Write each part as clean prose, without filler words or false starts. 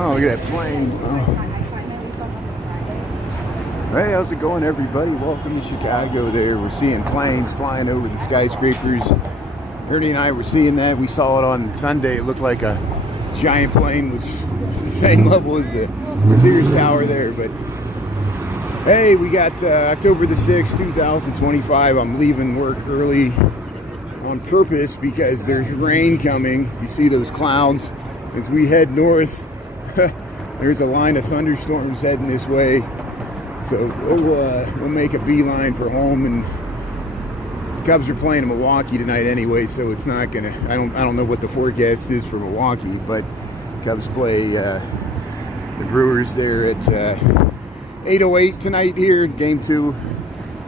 Oh, look at that plane. Oh. Hey, how's it going, everybody? Welcome to Chicago there. We're seeing planes flying over the skyscrapers. Ernie and I were seeing that. We saw it on Sunday. It looked like a giant plane was the same level as the Sears Tower there. But hey, we got October the 6th, 2025. I'm leaving work early on purpose because there's rain coming. You see those clouds as we head north. There's a line of thunderstorms heading this way. So we'll make a beeline for home, and the Cubs are playing in Milwaukee tonight anyway, so it's not gonna. I don't know what the forecast is for Milwaukee, but Cubs play the Brewers there at 8:08 tonight here, Game 2.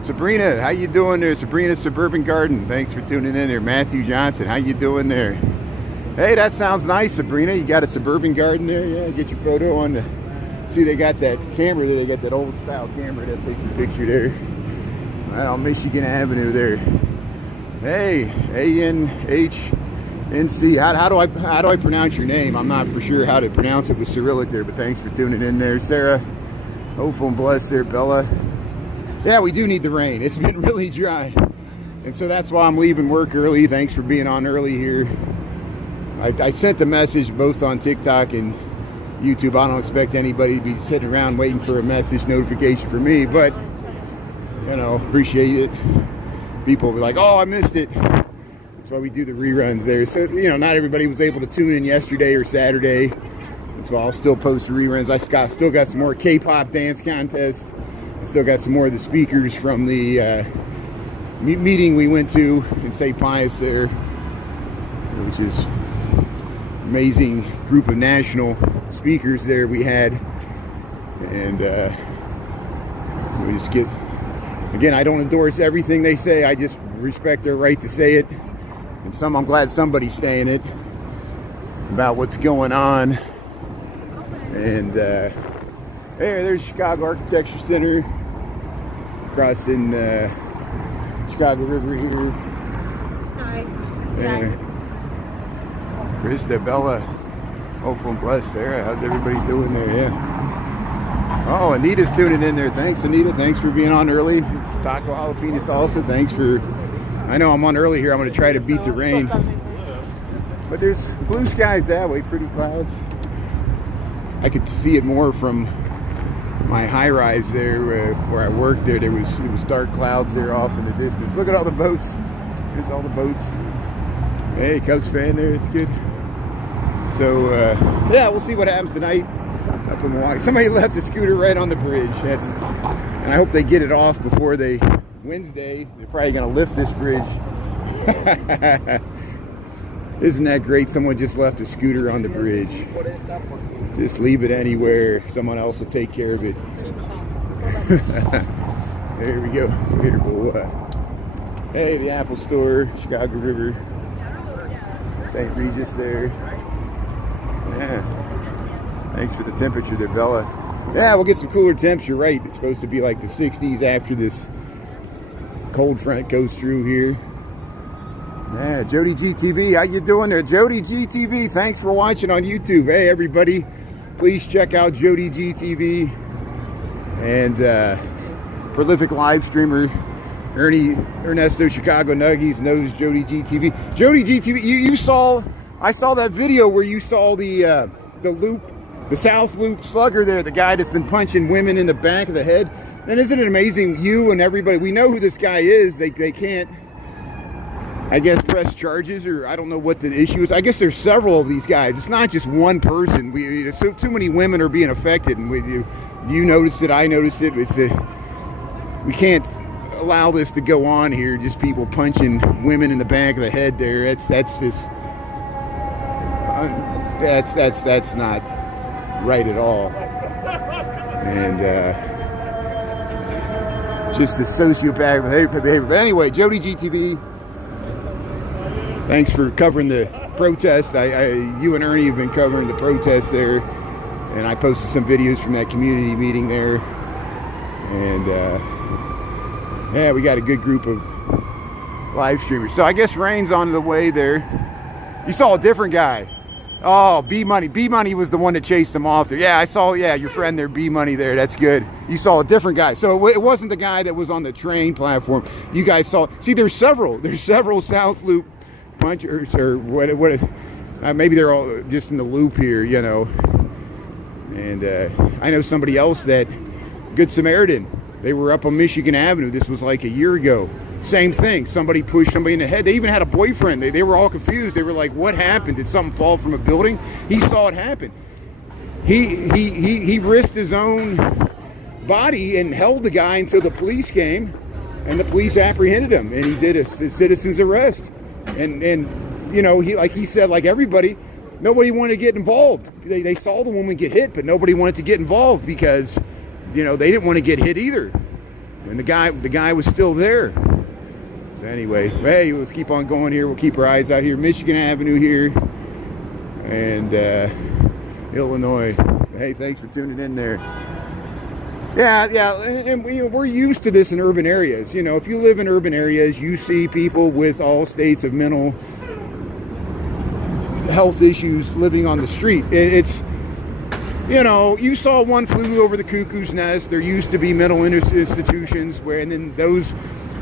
Sabrina, how you doing there? Sabrina Suburban Garden, thanks for tuning in there. Matthew Johnson, how you doing there? Hey, that sounds nice, Sabrina. You got a suburban garden there? Yeah, get your photo on the. See, they got that camera there. They got that old style camera that takes your picture there. Right on Michigan Avenue there. Hey, ANHNC. How do I pronounce your name? I'm not for sure how to pronounce it with Cyrillic there, but thanks for tuning in there, Sarah. Hopeful and blessed there, Bella. Yeah, we do need the rain. It's been really dry, and so that's why I'm leaving work early. Thanks for being on early here. I sent the message both on TikTok and YouTube. I don't expect anybody to be sitting around waiting for a message notification for me, but you know, appreciate it. People will be like, oh, I missed it. That's why we do the reruns there. So, you know, not everybody was able to tune in yesterday or Saturday. That's why I'll still post the reruns. I still got some more K-pop dance contests. I still got some more of the speakers from the meeting we went to in St. Pius there, which is amazing group of national speakers there we had. And we just get, again, I don't endorse everything they say. I just respect their right to say it. And I'm glad somebody's saying it about what's going on. And hey, there's Chicago Architecture Center crossing Chicago River here. Sorry. Krista, Bella, hopeful and blessed. Sarah, how's everybody doing there? Yeah. Oh, Anita's tuning in there. Thanks, Anita. Thanks for being on early. Taco Jalapenos also. Thanks for. I know I'm on early here. I'm going to try to beat the rain. But there's blue skies that way, pretty clouds. I could see it more from my high rise there where I worked there. It was dark clouds there off in the distance. Look at all the boats. There's all the boats. Hey, Cubs fan there. It's good. So, yeah, we'll see what happens tonight up in Milwaukee. Somebody left a scooter right on the bridge. And I hope they get it off before Wednesday. They're probably going to lift this bridge. Isn't that great? Someone just left a scooter on the bridge. Just leave it anywhere. Someone else will take care of it. There we go. Hey, the Apple Store, Chicago River. St. Regis there. Yeah. Thanks for the temperature there, Bella. Yeah, we'll get some cooler temps. You're right. It's supposed to be like the 60s after this cold front goes through here. Yeah, Jody GTV, how you doing there? Jody GTV, thanks for watching on YouTube. Hey, everybody, please check out Jody GTV and prolific live streamer Ernesto Chicago Nuggies knows Jody GTV. Jody GTV, I saw that video where you saw the loop, the South Loop slugger there, the guy that's been punching women in the back of the head. And isn't it amazing? You and everybody, we know who this guy is. They can't, I guess, press charges, or I don't know what the issue is. I guess there's several of these guys. It's not just one person. So too many women are being affected, and you noticed it. I noticed it. We can't allow this to go on here. Just people punching women in the back of the head there. That's not right at all. And just the sociopath behavior. But anyway, Jody GTV, thanks for covering the protest. You and Ernie have been covering the protest there, and I posted some videos from that community meeting there. And yeah, we got a good group of live streamers. So I guess rain's on the way there. You saw a different guy. Oh, B Money. B Money was the one that chased him off there. Yeah, I saw, yeah, your friend there, B Money there. That's good. You saw a different guy. So it wasn't the guy that was on the train platform. You guys saw, see, there's several South Loop punchers, or maybe they're all just in the loop here, you know. And I know somebody else that, Good Samaritan, they were up on Michigan Avenue. This was like a year ago. Same thing. Somebody pushed somebody in the head. They even had a boyfriend. They were all confused. They were like, what happened? Did something fall from a building? He saw it happen. He risked his own body and held the guy until the police came, and the police apprehended him, and he did a citizen's arrest. And you know, he said, like everybody, nobody wanted to get involved. They saw the woman get hit, but nobody wanted to get involved because, you know, they didn't want to get hit either. And the guy was still there. So anyway, hey, let's keep on going here. We'll keep our eyes out here. Michigan Avenue here. And Illinois. Hey, thanks for tuning in there. Yeah, and you know, we're used to this in urban areas. You know, if you live in urban areas, you see people with all states of mental health issues living on the street. It's, you know, you saw One Flew Over the Cuckoo's Nest. There used to be mental institutions where, and then those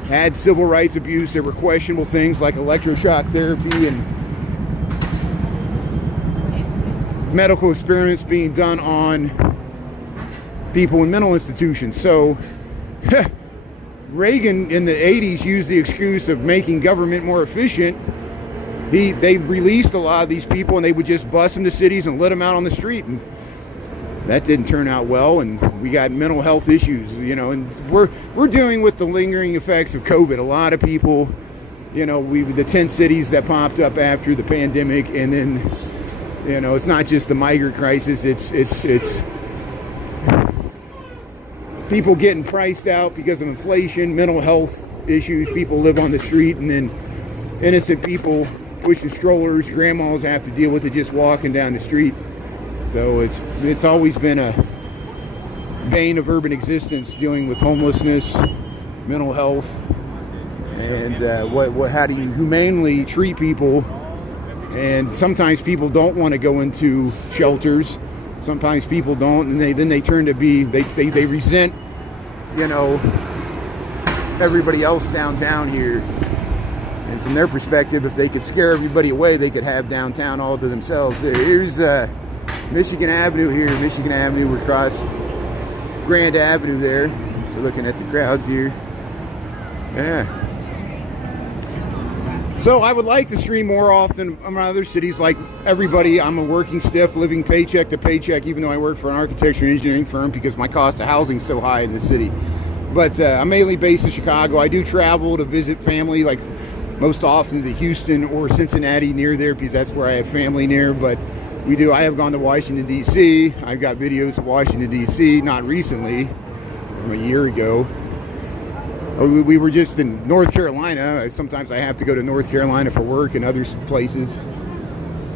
had civil rights abuse. There were questionable things like electroshock therapy and medical experiments being done on people in mental institutions. So Reagan in the 80s used the excuse of making government more efficient. They released a lot of these people, and they would just bus them to cities and let them out on the street. And that didn't turn out well, and we got mental health issues, you know, and we're dealing with the lingering effects of COVID. A lot of people, you know, the 10 cities that popped up after the pandemic, and then, you know, it's not just the migrant crisis, it's people getting priced out because of inflation, mental health issues, people live on the street, and then innocent people pushing strollers, grandmas have to deal with it just walking down the street. So it's always been a vein of urban existence, dealing with homelessness, mental health, and how do you humanely treat people. And sometimes people don't want to go into shelters. Sometimes people don't, and then they turn to be, they resent, you know, everybody else downtown here. And from their perspective, if they could scare everybody away, they could have downtown all to themselves. Here's Michigan Avenue here. Michigan Avenue, we're across Grand Avenue there. We're looking at the crowds here. Yeah. So I would like to stream more often around other cities. Like everybody, I'm a working stiff, living paycheck to paycheck, even though I work for an architecture and engineering firm, because my cost of housing is so high in the city. But I'm mainly based in Chicago. I do travel to visit family, like most often to Houston or Cincinnati, near there, because that's where I have family near. But I have gone to Washington, D.C. I've got videos of Washington, D.C., not recently, from a year ago. We were just in North Carolina. Sometimes I have to go to North Carolina for work and other places.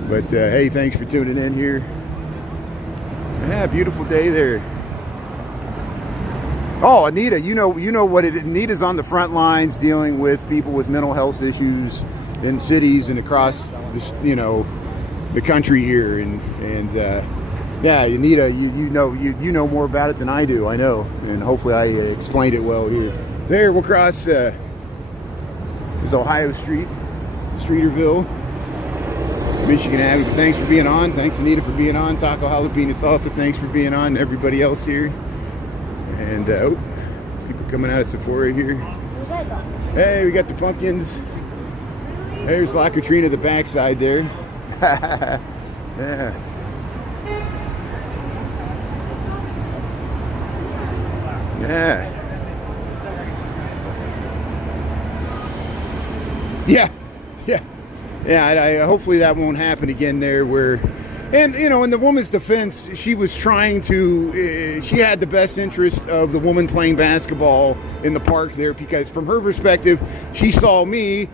But hey, thanks for tuning in here. Yeah, beautiful day there. Oh, Anita, you know what Anita's on the front lines dealing with people with mental health issues in cities and across the country here, and yeah, Anita, you know more about it than I do. I know, and hopefully I explained it well here. There, we'll cross this Ohio Street, Streeterville, Michigan Avenue. But thanks for being on. Thanks, Anita, for being on. Taco Jalapeno Salsa, thanks for being on. Everybody else here. And people coming out of Sephora here. Hey, we got the pumpkins. There's La Katrina, the backside there. Yeah. Yeah. Yeah. Hopefully that won't happen again there. And in the woman's defense, she was trying to. She had the best interest of the woman playing basketball in the park there, because from her perspective, she saw me,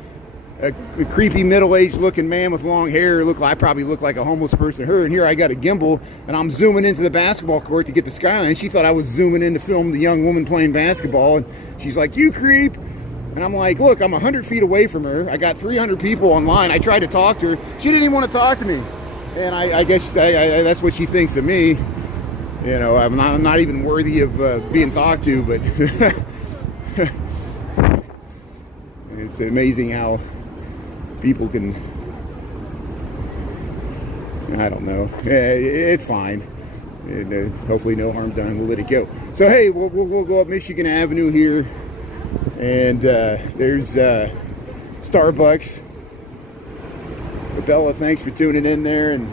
a creepy middle-aged looking man with long hair. I probably look like a homeless person to her, and here I got a gimbal and I'm zooming into the basketball court to get the skyline. She thought I was zooming in to film the young woman playing basketball, and she's like, "You creep." And I'm like, look, I'm 100 feet away from her. I got 300 people online. I tried to talk to her. She didn't even want to talk to me. And I guess that's what she thinks of me. You know, I'm not even worthy of being talked to, but it's amazing how people can, I don't know. It's fine. And, hopefully no harm done. We'll let it go. So, hey, we'll go up Michigan Avenue here. And there's Starbucks. But Bella, thanks for tuning in there. And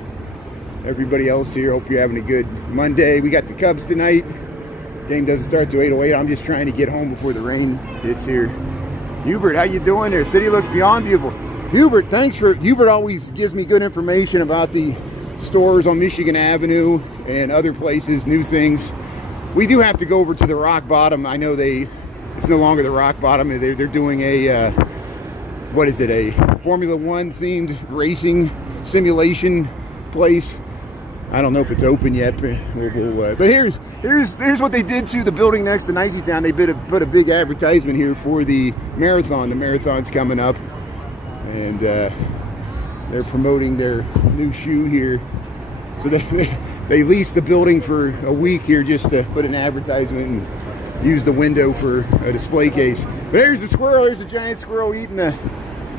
everybody else here, hope you're having a good Monday. We got the Cubs tonight. Game doesn't start till 8:08. I'm just trying to get home before the rain hits here. Hubert, how you doing there? City looks beyond beautiful. Hubert, thanks for... Hubert always gives me good information about the stores on Michigan Avenue and other places, new things. We do have to go over to the Rock Bottom. I know it's no longer the Rock Bottom. They're doing a, what is it, a Formula One themed racing simulation place. I don't know if it's open yet, but here's what they did to the building next to Nike Town. They put a big advertisement here for the marathon. The marathon's coming up, and they're promoting their new shoe here. So they leased the building for a week here just to put an advertisement and use the window for a display case. But there's the squirrel. There's a giant squirrel eating an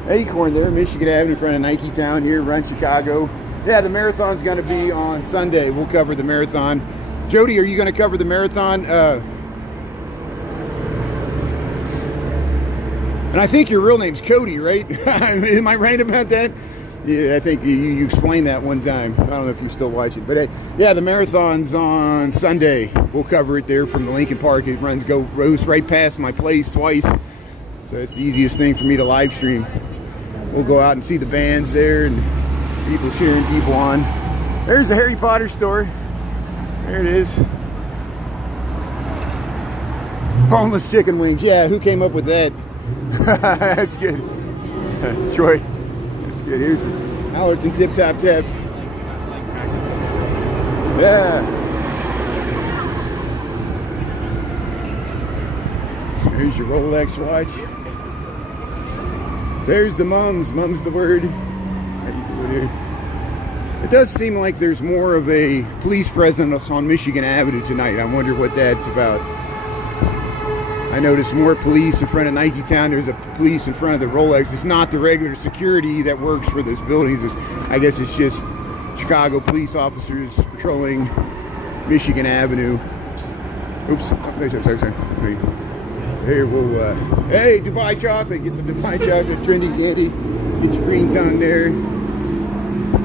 acorn there, Michigan Avenue in front of Nike Town here, Run Chicago. Yeah, the marathon's going to be on Sunday. We'll cover the marathon. Jody, are you going to cover the marathon? And I think your real name's Cody, right? Am I right about that? Yeah, I think you explained that one time. I don't know if you still watch it. But yeah, the marathon's on Sunday. We'll cover it there from the Lincoln Park. It goes right past my place twice. So it's the easiest thing for me to live stream. We'll go out and see the bands there and people cheering people on. There's the Harry Potter store. There it is. Boneless chicken wings. Yeah, who came up with that? That's good. Troy. That's good. Here's the Allerton Tip Top Tap. Yeah. There's your Rolex watch. There's the mums. Mum's the word. It does seem like there's more of a police presence on Michigan Avenue tonight. I wonder what that's about. I noticed more police in front of Nike Town. There's a police in front of the Rolex. It's not the regular security that works for those buildings. I guess it's just Chicago police officers patrolling Michigan Avenue. Oops. Sorry. Here we'll, hey, Dubai chocolate. Get some Dubai chocolate, trendy candy. Get your green tongue there.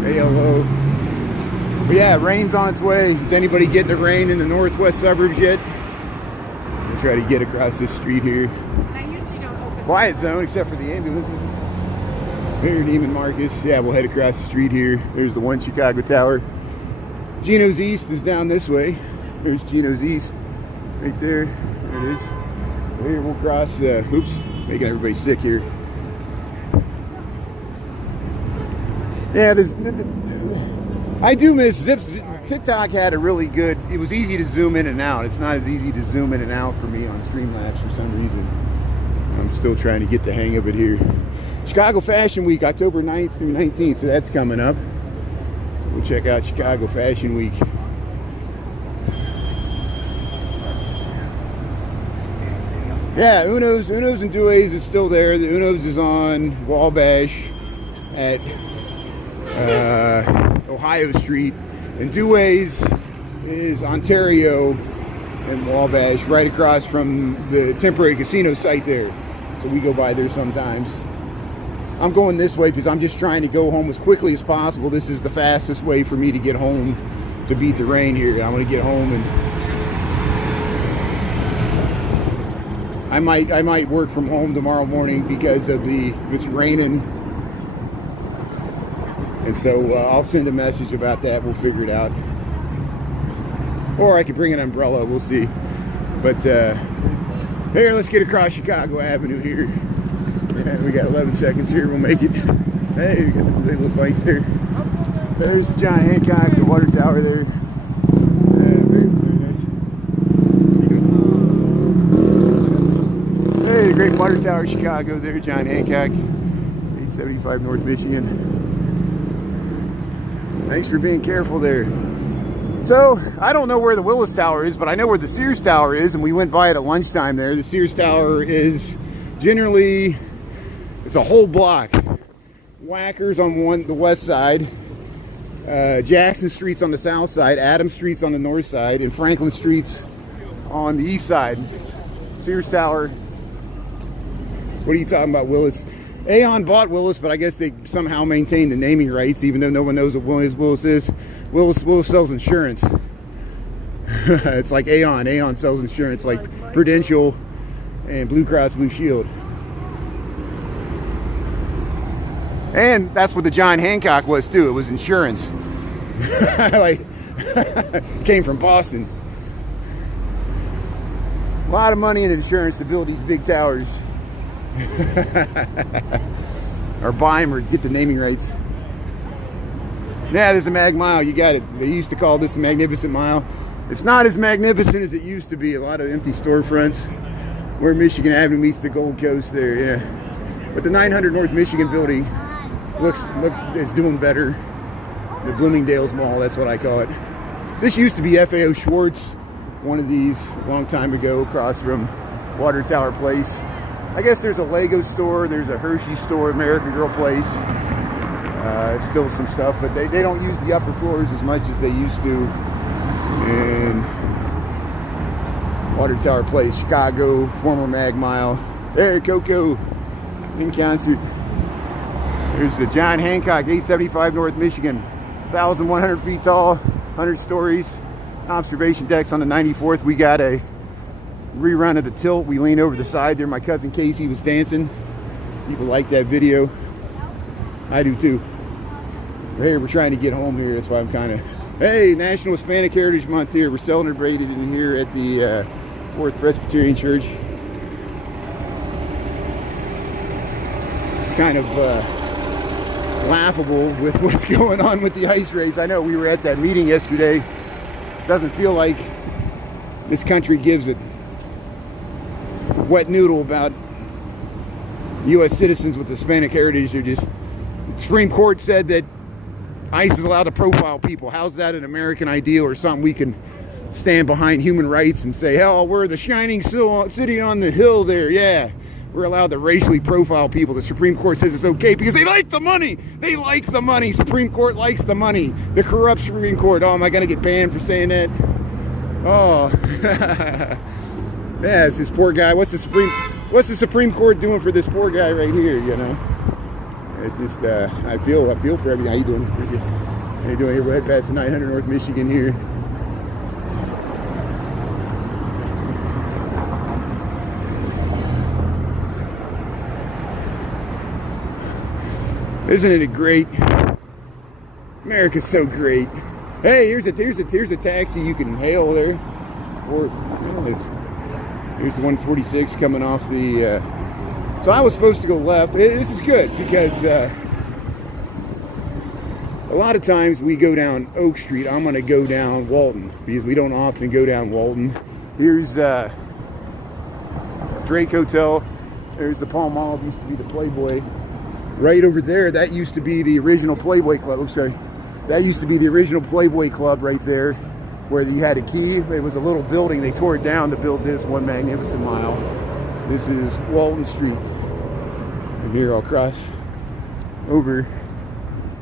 Hey, hello. But yeah, rain's on its way. Is anybody getting the rain in the northwest suburbs yet? I'll try to get across this street here. Quiet zone, except for the ambulances. Here, Neiman Marcus. Yeah, we'll head across the street here. There's the One Chicago Tower. Gino's East is down this way. There's Gino's East. Right there. There it is. Here, we'll cross, oops, making everybody sick here. Yeah, I do miss Zips. TikTok had a really good, it was easy to zoom in and out. It's not as easy to zoom in and out for me on Streamlabs for some reason. I'm still trying to get the hang of it here. Chicago Fashion Week, October 9th through 19th, so that's coming up. So we'll check out Chicago Fashion Week. Yeah, Uno's and Dewey's is still there. The Uno's is on Wabash at Ohio Street, and Dewey's is Ontario and Wabash, right across from the temporary casino site there. So we go by there sometimes. I'm going this way because I'm just trying to go home as quickly as possible. This is the fastest way for me to get home to beat the rain here. I want to get home, and I might work from home tomorrow morning because of it's raining. And so I'll send a message about that. We'll figure it out. Or I could bring an umbrella. We'll see. But here, let's get across Chicago Avenue here. Yeah, we got 11 seconds here. We'll make it. Hey, we got the little bikes here. There's John Hancock, the water tower there. Very nice. Hey, the Great Water Tower, Chicago there, John Hancock. 875 North Michigan. Thanks for being careful there. So, I don't know where the Willis Tower is, but I know where the Sears Tower is, and we went by it at lunchtime there. The Sears Tower is generally, it's a whole block. Whackers on the west side, Jackson Street's on the south side, Adams Street's on the north side, and Franklin Street's on the east side. Sears Tower. What are you talking about, Willis? Aon bought Willis, but I guess they somehow maintained the naming rights, even though no one knows what Willis is. Willis sells insurance. It's like Aon. Aon sells insurance, like Prudential and Blue Cross Blue Shield. And that's what the John Hancock was too. It was insurance. Like, came from Boston. A lot of money in insurance to build these big towers. Or buy them or get the naming rights. Yeah, there's a Mag Mile. You got it. They used to call this a Magnificent Mile. It's not as magnificent as it used to be. A lot of empty storefronts where Michigan Avenue meets the Gold Coast there, yeah. But the 900 North Michigan building it's doing better. The Bloomingdale's Mall, that's what I call it. This used to be FAO Schwartz, one of these a long time ago across from Water Tower Place. I guess there's a Lego store, there's a Hershey store, American Girl Place. Still some stuff, but they don't use the upper floors as much as they used to in Water Tower Place, Chicago, former Mag Mile. There, Coco in concert. There's the John Hancock, 875 North Michigan, 1,100 feet tall, 100 stories. Observation decks on the 94th. We got a rerun of the tilt. We lean over the side there. My cousin Casey was dancing. People like that video. I do too. Hey, we're trying to get home here. That's why I'm kind of... Hey, National Hispanic Heritage Month here. We're celebrating in here at the 4th Presbyterian Church. It's kind of laughable with what's going on with the ice rates. I know we were at that meeting yesterday. Doesn't feel like this country gives a wet noodle about U.S. citizens with Hispanic heritage. They're just... Supreme Court said that ICE is allowed to profile people. How's that an American ideal or something we can stand behind human rights and say, hell, we're the shining city on the hill there. Yeah, we're allowed to racially profile people. The Supreme Court says it's okay because they like the money. They like the money. Supreme Court likes the money. The corrupt Supreme Court. Oh, am I going to get banned for saying that? Oh. Yeah, it's this poor guy. What's the Supreme Court doing for this poor guy right here, you know? It's just, I feel for everything. How you doing? How you doing here? We're heading past the 900 North Michigan here. Isn't it a great? America's so great. Hey, here's a taxi you can hail there. Or, here's the 146 coming off the. So I was supposed to go left. This is good because a lot of times we go down Oak Street. I'm going to go down Walton because we don't often go down Walton. Here's Drake Hotel. There's the Palm Mall. Used to be the Playboy. Right over there, that used to be the original Playboy Club. Oh, sorry. That used to be the original Playboy Club right there where you had a key. It was a little building. They tore it down to build this one Magnificent Mile. This is Walton Street. And here I'll cross over.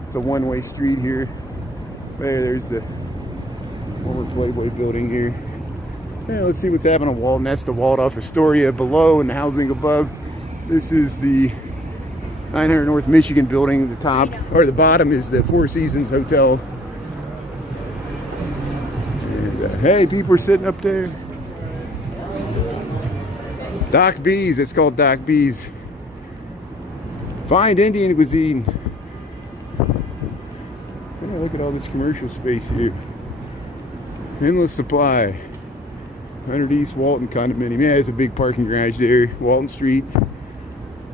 It's a one-way street here. There's the former Playboy building here. Yeah, let's see what's happening on Walton. That's the Waldorf Astoria below and the housing above. This is the 900 North Michigan building. The top, or the bottom, is the Four Seasons Hotel. And, hey, people are sitting up there. Doc B's, it's called Doc B's. Fine Indian cuisine. Oh, look at all this commercial space here. Endless supply. 100 East Walton condominium. Yeah, there's a big parking garage there. Walton Street.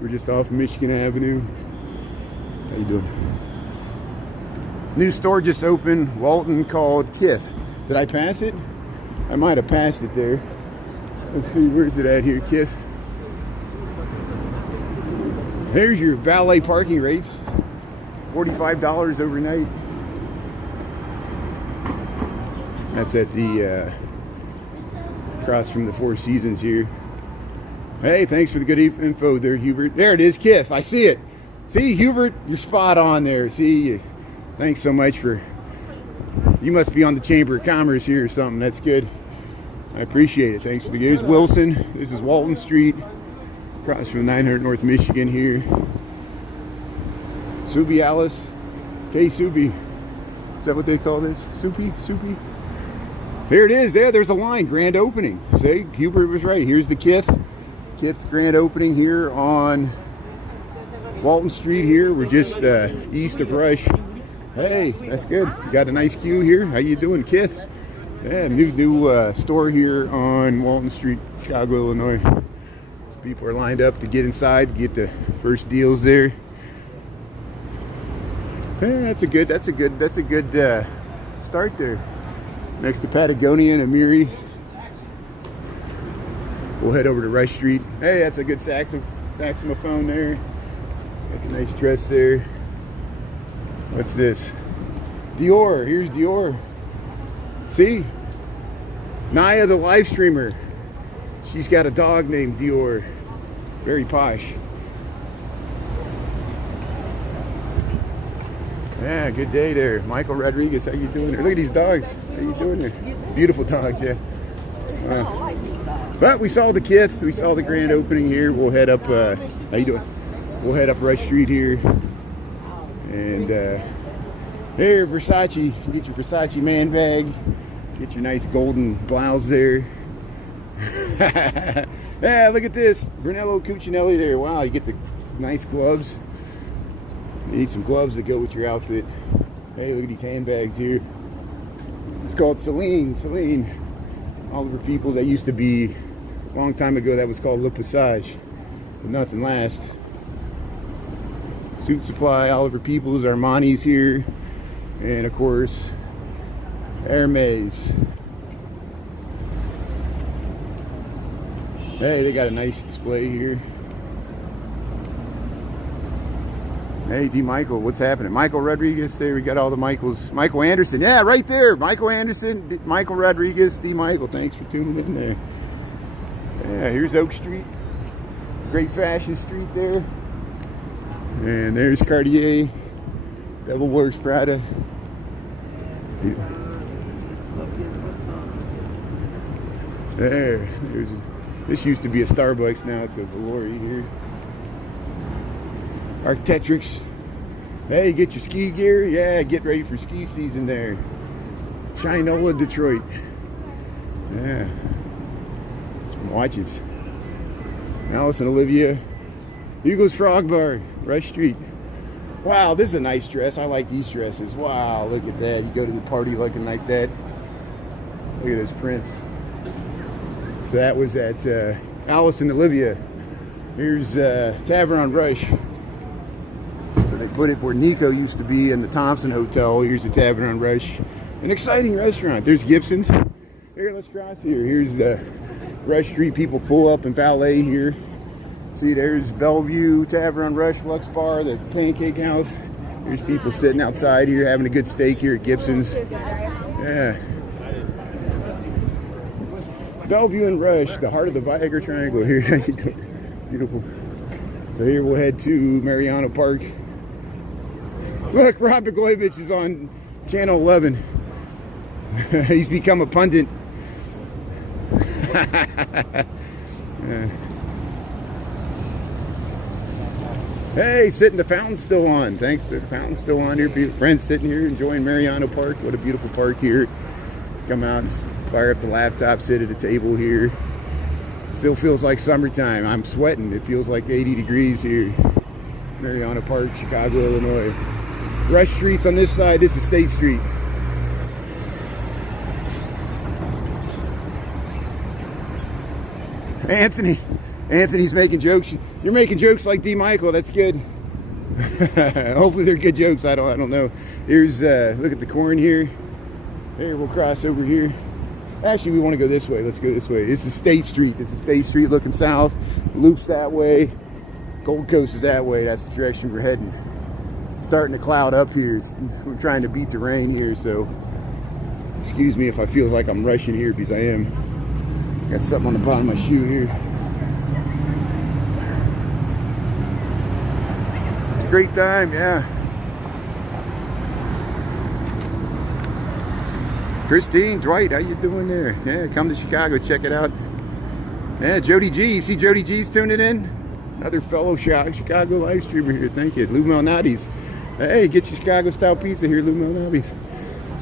We're just off Michigan Avenue. How you doing? New store just opened, Walton, called Kith. Did I pass it? I might have passed it there. Let's see, where's it at here, Kith? There's your valet parking rates. $45 overnight. That's at the across from the Four Seasons here. Hey, thanks for the good info there, Hubert. There it is, Kith. I see it. See, Hubert, you're spot on there. See, thanks so much for. You must be on the Chamber of Commerce here or something. That's good. I appreciate it. Thanks for the good. Wilson. This is Walton Street, across from 900 North Michigan here. Subi Alice. Hey, Subi. Is that what they call this? Subi? Here it is. Yeah, there's a line. Grand opening. See, Hubert was right. Here's the Kith grand opening here on Walton Street here. We're just east of Rush. Hey, that's good. You got a nice queue here. How you doing, Kith? Yeah, new store here on Walton Street, Chicago, Illinois. People are lined up to get inside, get the first deals there. Yeah, that's a good start there. Next to Patagonia and Amiri. We'll head over to Rush Street. Hey, that's a good saxophone there. Got a nice dress there. What's this? Dior. Here's Dior. See? Naya, the live streamer. She's got a dog named Dior. Very posh. Yeah, good day there. Michael Rodriguez, how you doing there? Look at these dogs. How you doing there? Beautiful dogs, yeah. But we saw the Kith. We saw the grand opening here. We'll head up, how you doing? We'll head up Rush Street here. And here, Versace. You get your Versace man bag. Get your nice golden blouse there. Yeah, look at this. Brunello Cucinelli there. Wow, you get the nice gloves. You need some gloves that go with your outfit. Hey, look at these handbags here. This is called Celine. Oliver Peoples. That used to be, a long time ago, that was called Le Passage. But nothing lasts. Suit Supply, Oliver Peoples, Armani's here. And of course, Hermes. Hey, they got a nice display here. Hey, D. Michael, what's happening? Michael Rodriguez there. We got all the Michaels. Michael Anderson. Yeah, right there. Michael Anderson, Michael Rodriguez, D. Michael. Thanks for tuning in there. Yeah, here's Oak Street. Great fashion street there. And there's Cartier. Devil Wears Prada. This used to be a Starbucks. Now it's a Valori here. Arcteryx. Hey, get your ski gear. Yeah, get ready for ski season there. Shinola, Detroit. Yeah. Some watches. Alice and Olivia. Hugo's Frog Bar, Rush Street. Wow, this is a nice dress. I like these dresses. Wow, look at that. You go to the party looking like that. Look at those prints. So that was at Alice and Olivia. Here's Tavern on Rush. So they put it where Nico used to be in the Thompson Hotel. Here's the Tavern on Rush. An exciting restaurant. There's Gibson's. Here, let's cross here. Here's the Rush Street. People pull up and valet here. See, there's Bellevue, Tavern on Rush, Lux Bar, the Pancake House. There's people sitting outside here having a good steak here at Gibson's. Yeah. Bellevue and Rush, the heart of the Viagra Triangle here. Beautiful. So here we'll head to Mariano Park. Look, Rob Blagojevich is on Channel 11. He's become a pundit. Hey, the fountain's still on. Thanks, the fountain's still on here. Friends sitting here enjoying Mariano Park. What a beautiful park here. Come out and fire up the laptop, sit at a table here. Still feels like summertime. I'm sweating. It feels like 80 degrees here. Mariano Park, Chicago, Illinois. Rush Street's on this side. This is State Street. Anthony's making jokes. You're making jokes like D. Michael. That's good. Hopefully they're good jokes. I don't know. Here's look at the corn here. Here, we'll cross over here. Actually, we want to go this way. Let's go this way. This is State Street. This is State Street looking south. Loops that way. Gold Coast is that way. That's the direction we're heading. Starting to cloud up here. We're trying to beat the rain here, so Excuse me if I feel like I'm rushing here, because I am. Got something on the bottom of my shoe here. It's a great time, yeah. Christine, Dwight, how you doing there? Yeah, come to Chicago, check it out. Yeah, Jody G, you see Jody G's tuning in? Another fellow Chicago live streamer here, thank you. Lou Malnati's. Hey, get your Chicago style pizza here, Lou Malnati's.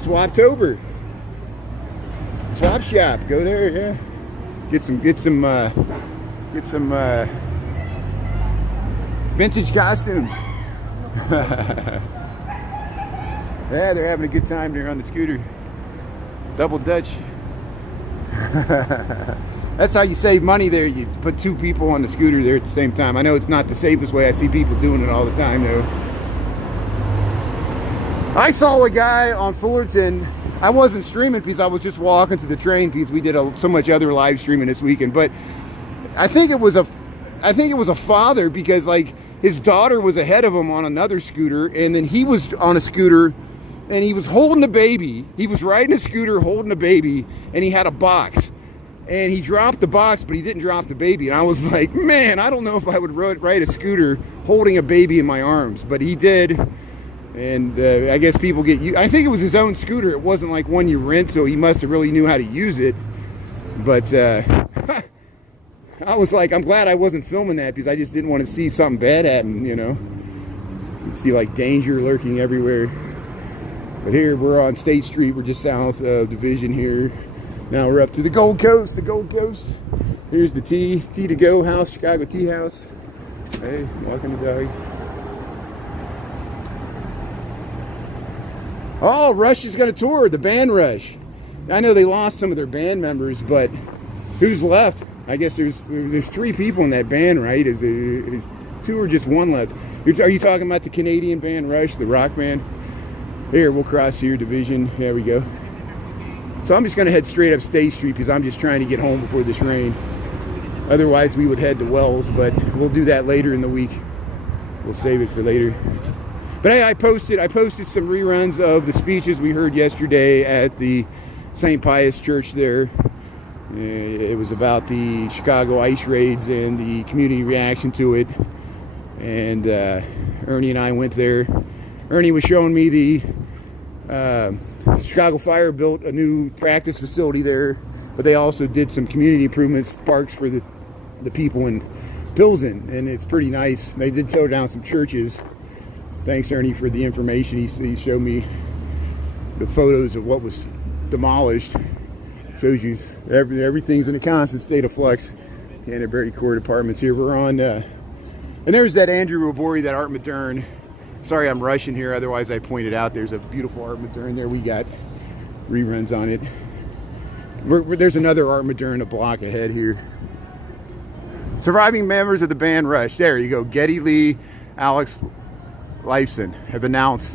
Swaptober. Swap shop, go there, yeah. Get some vintage costumes. Yeah, they're having a good time there on the scooter. Double Dutch. That's how you save money there. You put two people on the scooter there at the same time. I know it's not the safest way. I see people doing it all the time though. I saw a guy on Fullerton. I wasn't streaming because I was just walking to the train because we did so much other live streaming this weekend. But I think it was a father, because like his daughter was ahead of him on another scooter, and then he was on a scooter. And he was holding a baby. He was riding a scooter holding a baby, and he had a box. And he dropped the box, but he didn't drop the baby. And I was like, man, I don't know if I would ride a scooter holding a baby in my arms. But he did. And I guess people get used. I think it was his own scooter. It wasn't like one you rent, so he must have really knew how to use it. But I was like, I'm glad I wasn't filming that, because I just didn't want to see something bad happen, you know. You see like danger lurking everywhere. But here we're on State Street. We're just south of Division here. Now we're up to the Gold Coast. The Gold Coast. Here's the T to Go House, Chicago Tea House. Hey, welcome to Doug. Oh, Rush is going to tour. The band Rush. I know they lost some of their band members, but who's left? I guess there's 3 people in that band, right? Is 2 or just 1 left? Are you talking about the Canadian band Rush, the rock band? Here, we'll cross here, Division. There we go. So I'm just going to head straight up State Street, because I'm just trying to get home before this rain. Otherwise, we would head to Wells, but we'll do that later in the week. We'll save it for later. But hey, I posted some reruns of the speeches we heard yesterday at the St. Pius Church there. It was about the Chicago ice raids and the community reaction to it. And Ernie and I went there. Ernie was showing me the Chicago Fire built a new practice facility there, but they also did some community improvements, parks for the people in Pilsen, and it's pretty nice. They did tear down some churches. Thanks, Ernie, for the information. He showed me the photos of what was demolished. Shows you everything's in a constant state of flux. Canterbury Court Apartments here. We're on, and there's that Andrew Robori, that Art Moderne. Sorry I'm rushing here, otherwise I pointed out there's a beautiful Art Moderne there. We got reruns on it. There's another Art Moderne a block ahead here. Surviving members of the band Rush. There you go. Geddy Lee, Alex Lifeson have announced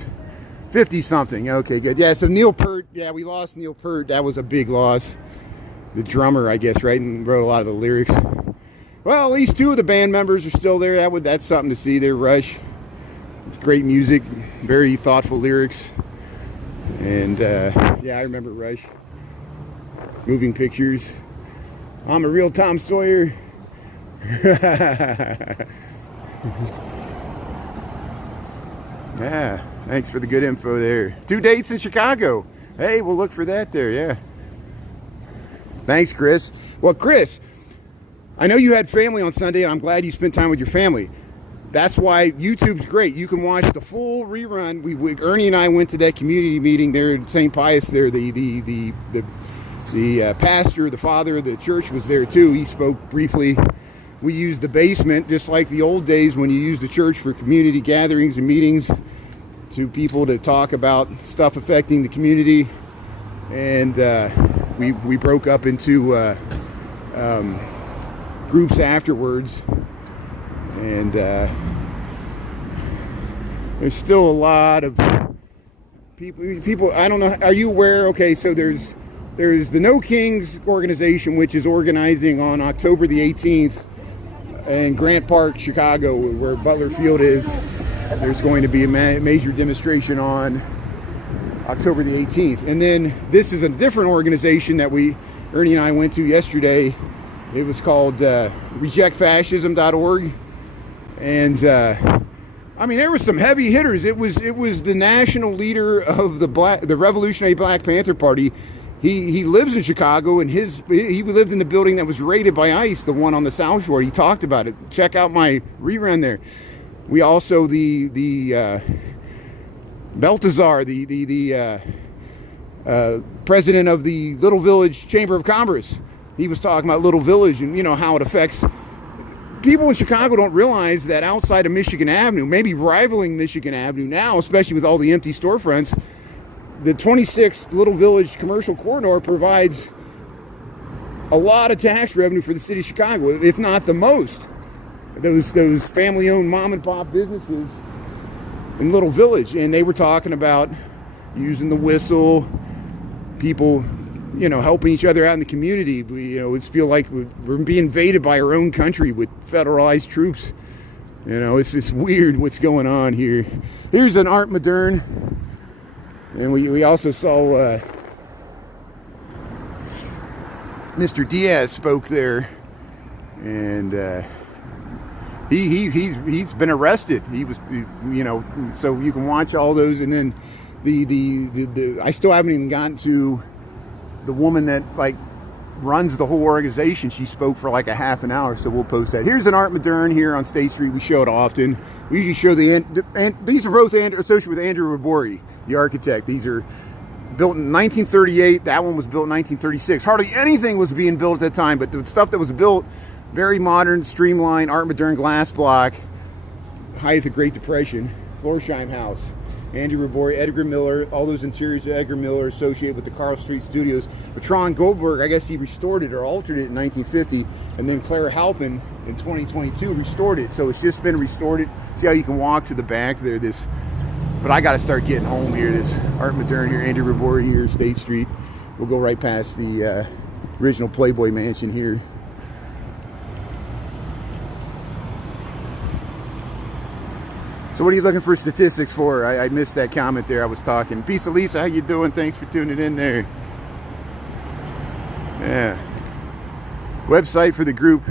50-something. Okay, good. Yeah, so Neil Peart. Yeah, we lost Neil Peart. That was a big loss. The drummer, I guess, right, and wrote a lot of the lyrics. Well, at least 2 of the band members are still there. That's something to see there, Rush. Great music, very thoughtful lyrics, and yeah, I remember Rush. Moving Pictures. I'm a real Tom Sawyer. Yeah, thanks for the good info there. 2 dates in Chicago. Hey, we'll look for that there, yeah. Thanks, Chris. Well, Chris, I know you had family on Sunday, and I'm glad you spent time with your family. That's why YouTube's great. You can watch the full rerun. Ernie and I went to that community meeting there at St. Pius. There, the pastor, the father of the church was there too. He spoke briefly. We used the basement just like the old days when you used the church for community gatherings and meetings, to people to talk about stuff affecting the community. And we broke up into groups afterwards. And there's still a lot of people. I don't know. Are you aware? Okay, so there's the No Kings organization, which is organizing on October the 18th in Grant Park, Chicago, where Butler Field is. There's going to be a major demonstration on October the 18th. And then this is a different organization that Ernie and I went to yesterday. It was called rejectfascism.org. And I mean, there were some heavy hitters. It was the national leader of the Revolutionary Black Panther Party. He lives in Chicago, and he lived in the building that was raided by ICE, the one on the South Shore. He talked about it. Check out my rerun there. We also the Baltazar, the president of the Little Village Chamber of Commerce. He was talking about Little Village and how it affects people in Chicago. Don't realize that outside of Michigan Avenue, maybe rivaling Michigan Avenue now, especially with all the empty storefronts, the 26th Little Village commercial corridor provides a lot of tax revenue for the city of Chicago, if not the most. Those family-owned mom-and-pop businesses in Little Village, and they were talking about using the whistle, people, helping each other out in the community. It's feel like we're being invaded by our own country with federalized troops. It's weird what's going on here. Here's an Art Moderne. And we also saw Mr. Diaz spoke there, and he's been arrested. He was, so you can watch all those, and then the I still haven't even gotten to the woman that runs the whole organization. She spoke for a half an hour, so we'll post that. Here's an Art Moderne here on State Street. We show it often. We usually show these are both associated with Andrew Rabori, the architect. These are built in 1938. That one was built in 1936. Hardly anything was being built at that time, but the stuff that was built, very modern, streamlined, Art Moderne glass block, height of the Great Depression, Florsheim House. Andy Rabori, Edgar Miller, all those interiors of Edgar Miller associated with the Carl Street Studios. Bertrand Goldberg, I guess he restored it or altered it in 1950, and then Clara Halpin in 2022 restored it. So it's just been restored. See how you can walk to the back there. But I got to start getting home here. This Art Moderne here, Andy Rabori here, State Street. We'll go right past the original Playboy Mansion here. So what are you looking for statistics for? I missed that comment there. I was talking. Peace, Elisa. How you doing? Thanks for tuning in there. Yeah. Website for the group.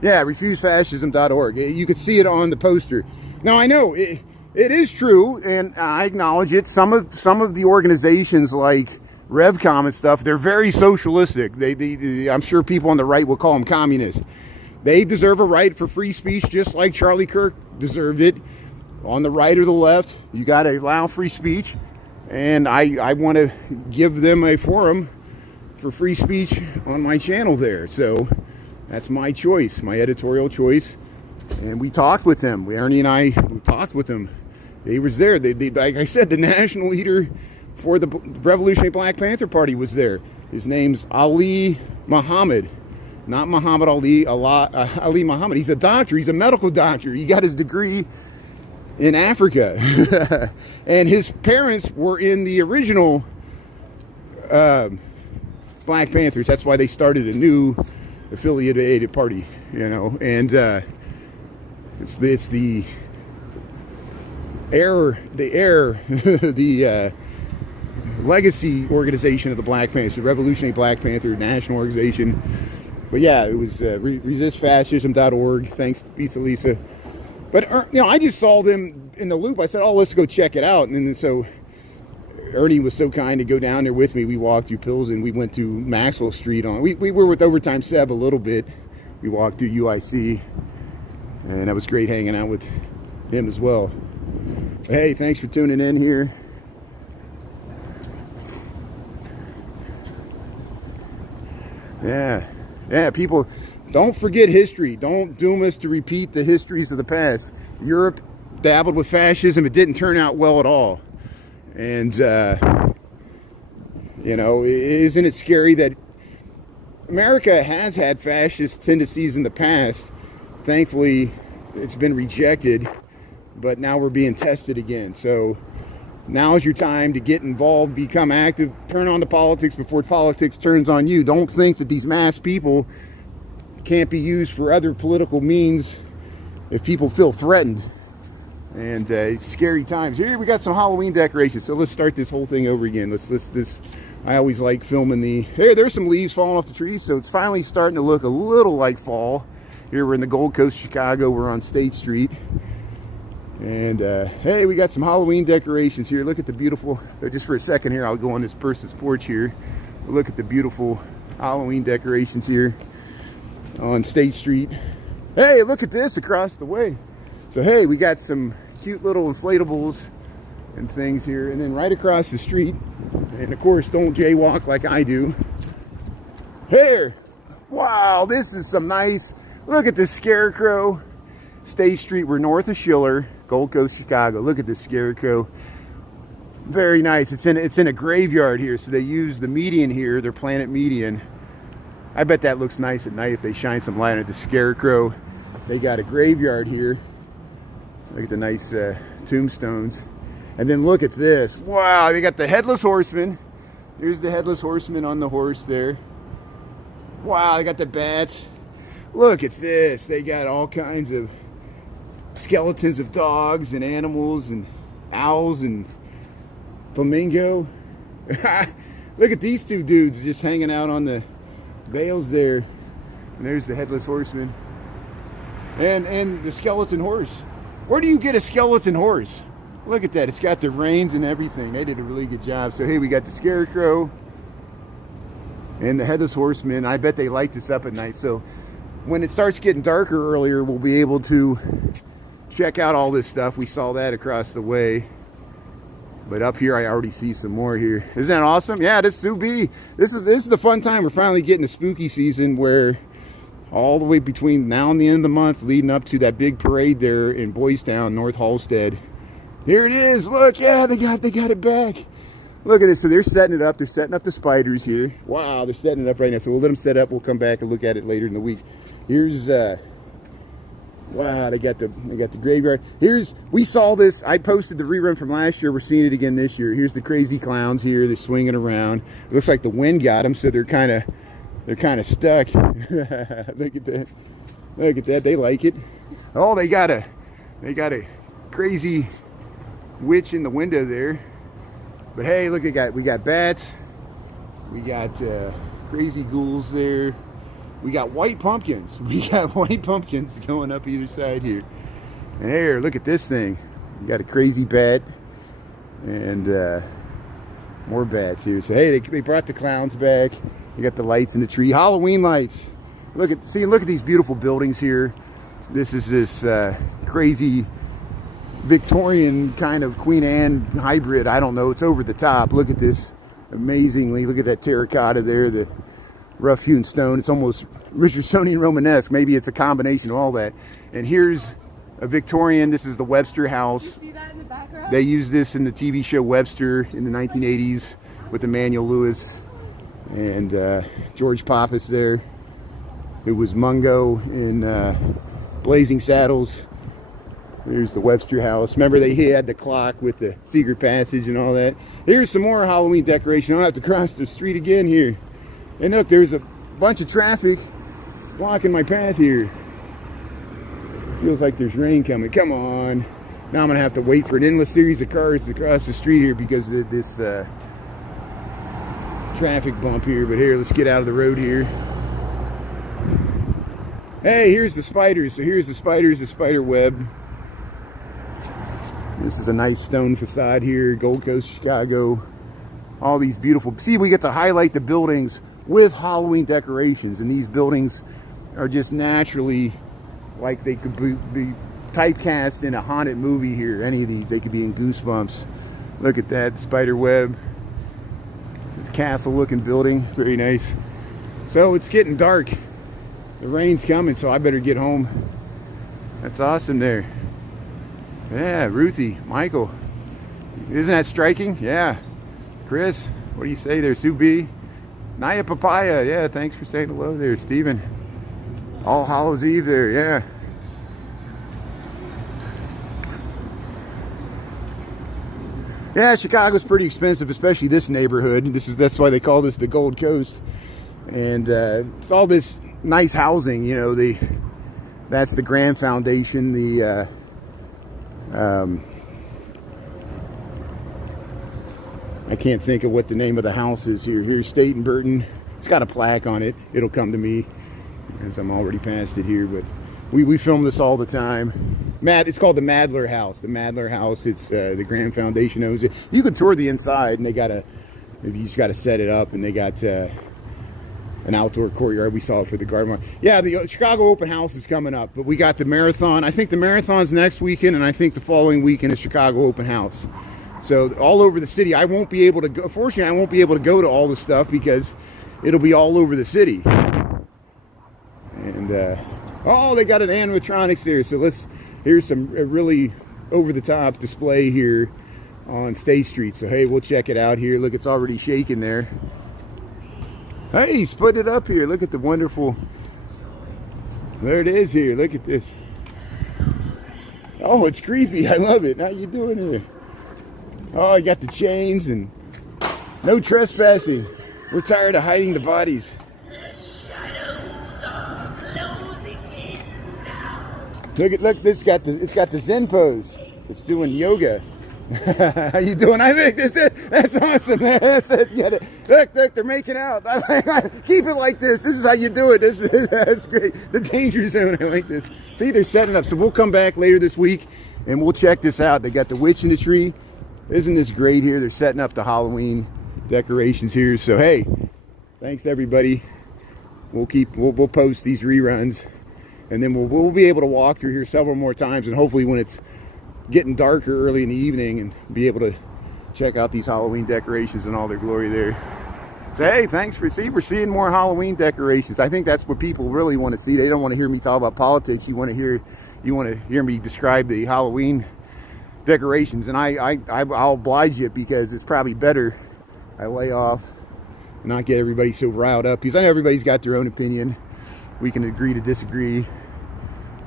Yeah, refusefascism.org. You can see it on the poster. Now, I know it is true, and I acknowledge it. Some of the organizations like RevCom and stuff, they're very socialistic. I'm sure people on the right will call them communist. They deserve a right for free speech, just like Charlie Kirk deserved it. On the right or the left, you got to allow free speech, and I want to give them a forum for free speech on my channel there. So that's my choice, my editorial choice. And we talked with them. Ernie and I talked with them. They was there. They like I said, the national leader for the Revolutionary Black Panther Party was there. His name's Ali Muhammad. Not Muhammad Ali, Ali Muhammad. He's a doctor. He's a medical doctor. He got his degree in Africa. And his parents were in the original Black Panthers. That's why they started a new affiliated party, and it's the legacy organization of the Black Panthers, the Revolutionary Black Panther National Organization. But yeah, it was resistfascism.org. Thanks to Pizza Lisa. But I just saw them in the loop. I said, "Oh, let's go check it out." And then so Ernie was so kind to go down there with me. We walked through Pilsen. We went through Maxwell Street. We were with Overtime Seb a little bit. We walked through UIC, and that was great hanging out with him as well. But hey, thanks for tuning in here. Yeah, people, don't forget history. Don't doom us to repeat the histories of the past. Europe dabbled with fascism. It didn't turn out well at all. And, isn't it scary that America has had fascist tendencies in the past? Thankfully, it's been rejected, but now we're being tested again. So now's your time to get involved, become active, turn on the politics before politics turns on you. Don't think that these mass people can't be used for other political means if people feel threatened. And scary times. Here we got some Halloween decorations. So let's start this whole thing over again. I always like filming hey, there's some leaves falling off the trees. So it's finally starting to look a little like fall. Here we're in the Gold Coast, Chicago. We're on State Street. And hey, we got some Halloween decorations here. Look at the beautiful, just for a second here, I'll go on this person's porch here. Look at the beautiful Halloween decorations here on State Street. Hey, look at this across the way. So hey, we got some cute little inflatables and things here. And then right across the street, and of course, don't jaywalk like I do. Here, wow, this is some nice, look at this scarecrow. State Street, we're north of Schiller, Gold Coast, Chicago. Look at this scarecrow. Very nice. It's in a graveyard here, so they use the median here, their planet median. I bet that looks nice at night if they shine some light on the scarecrow. They got a graveyard here. Look at the nice tombstones. And then look at this. Wow, they got the Headless Horseman. Here's the Headless Horseman on the horse there. Wow, they got the bats. Look at this. They got all kinds of skeletons of dogs and animals and owls and flamingo. Look at these two dudes just hanging out on the bales there. And there's the Headless Horseman. And the skeleton horse. Where do you get a skeleton horse? Look at that. It's got the reins and everything. They did a really good job. So hey, we got the scarecrow and the Headless Horseman. I bet they light this up at night. So when it starts getting darker earlier, we'll be able to check out all this stuff. We saw that across the way. But up here, I already see some more here. Isn't that awesome? Yeah, this is the fun time. We're finally getting the spooky season where all the way between now and the end of the month, leading up to that big parade there in Boys Town, North Halstead. There it is. Look, yeah, they got it back. Look at this. So they're setting it up. They're setting up the spiders here. Wow, they're setting it up right now. So we'll let them set up. We'll come back and look at it later in the week. Here's wow, they got the graveyard. We saw this. I posted the rerun from last year. We're seeing it again this year. Here's the crazy clowns here. They're swinging around. It looks like the wind got them, so they're kind of stuck. Look at that. Look at that. They like it. Oh, they got a crazy witch in the window there. But hey, look, we got bats. We got crazy ghouls there. We got white pumpkins. We got white pumpkins going up either side here. And here, look at this thing. We got a crazy bat and more bats here. So hey, they brought the clowns back. You got the lights in the tree, Halloween lights. Look at these beautiful buildings here. This is this crazy Victorian kind of Queen Anne hybrid. I don't know. It's over the top. Look at this amazingly. Look at that terracotta there. The rough hewn stone. It's almost Richardsonian Romanesque. Maybe it's a combination of all that. And here's a Victorian. This is the Webster House. You see that in the background? They used this in the TV show Webster in the 1980s with Emmanuel Lewis and George Pappas there, who was Mungo in Blazing Saddles. Here's the Webster House. Remember, they had the clock with the secret passage and all that. Here's some more Halloween decoration. I don't have to cross the street again here. And look, there's a bunch of traffic blocking my path here. Feels like there's rain coming. Come on. Now I'm going to have to wait for an endless series of cars to cross the street here because of this traffic bump here. But here, let's get out of the road here. Hey, here's the spiders. So here's the spiders, the spider web. This is a nice stone facade here, Gold Coast, Chicago. All these beautiful, see, we get to highlight the buildings with Halloween decorations, and these buildings are just naturally like they could be typecast in a haunted movie here. Any of these, they could be in Goosebumps. Look at that spider web. Castle looking building, very nice. So it's getting dark. The rain's coming, so I better get home. That's awesome there. Yeah, Ruthie, Michael. Isn't that striking? Yeah. Chris, what do you say there? Sue B. Naya Papaya. Yeah, thanks for saying hello there, Stephen. All Hallows Eve there, yeah. Yeah, Chicago's pretty expensive, especially this neighborhood. That's why they call this the Gold Coast. And it's all this nice housing, you know. That's the Graham Foundation, the I can't think of what the name of the house is here. Here's State and Burton. It's got a plaque on it. It'll come to me as I'm already past it here, but we film this all the time. It's called the Madler House. The Madler House. It's the Graham Foundation owns it. You could tour the inside, and you just got to set it up, and they got an outdoor courtyard. We saw it for the garden. Yeah, the Chicago Open House is coming up, but we got the marathon. I think the marathon's next weekend, and I think the following weekend is Chicago Open House. So all over the city. I won't be able to go. Fortunately, I won't be able to go to all the stuff because it'll be all over the city. And oh, they got an animatronics here. So here's some really over-the-top display here on State Street. So hey, we'll check it out here. Look, it's already shaking there. Hey, he's putting it up here. Look at the wonderful. There it is here. Look at this. Oh, it's creepy. I love it. How you doing here? Oh, I got the chains and no trespassing. We're tired of hiding the bodies. Look, it's got the Zen pose. It's doing yoga. How you doing? I think that's it. That's awesome. That's it. Look, they're making out. Keep it like this. This is how you do it. That's great. The danger zone. I like this. See, they're setting up. So we'll come back later this week and we'll check this out. They got the witch in the tree. Isn't this great here? They're setting up the Halloween decorations here. So hey, thanks everybody. We'll post these reruns, and then we'll be able to walk through here several more times, and hopefully when it's getting darker early in the evening, and be able to check out these Halloween decorations in all their glory there. So hey, thanks we're seeing more Halloween decorations. I think that's what people really want to see. They don't want to hear me talk about politics. You want to hear me describe the Halloween decorations, and I'll oblige you because it's probably better I lay off and not get everybody so riled up, because I know everybody's got their own opinion. We can agree to disagree,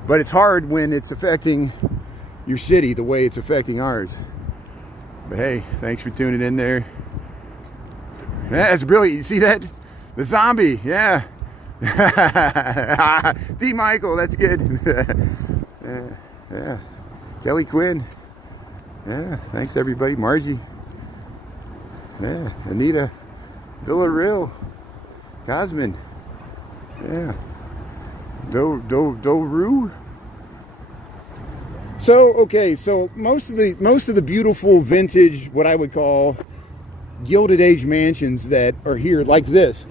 but it's hard when it's affecting your city the way it's affecting ours. But hey, thanks for tuning in there. Yeah, that's brilliant. You see that? The zombie, yeah. D. Michael, that's good. Yeah. Kelly Quinn. Yeah, thanks everybody. Margie. Yeah, Anita. Villarreal. Cosmin. Yeah. Doru. So okay, so most of the beautiful vintage, what I would call Gilded Age mansions that are here, like this.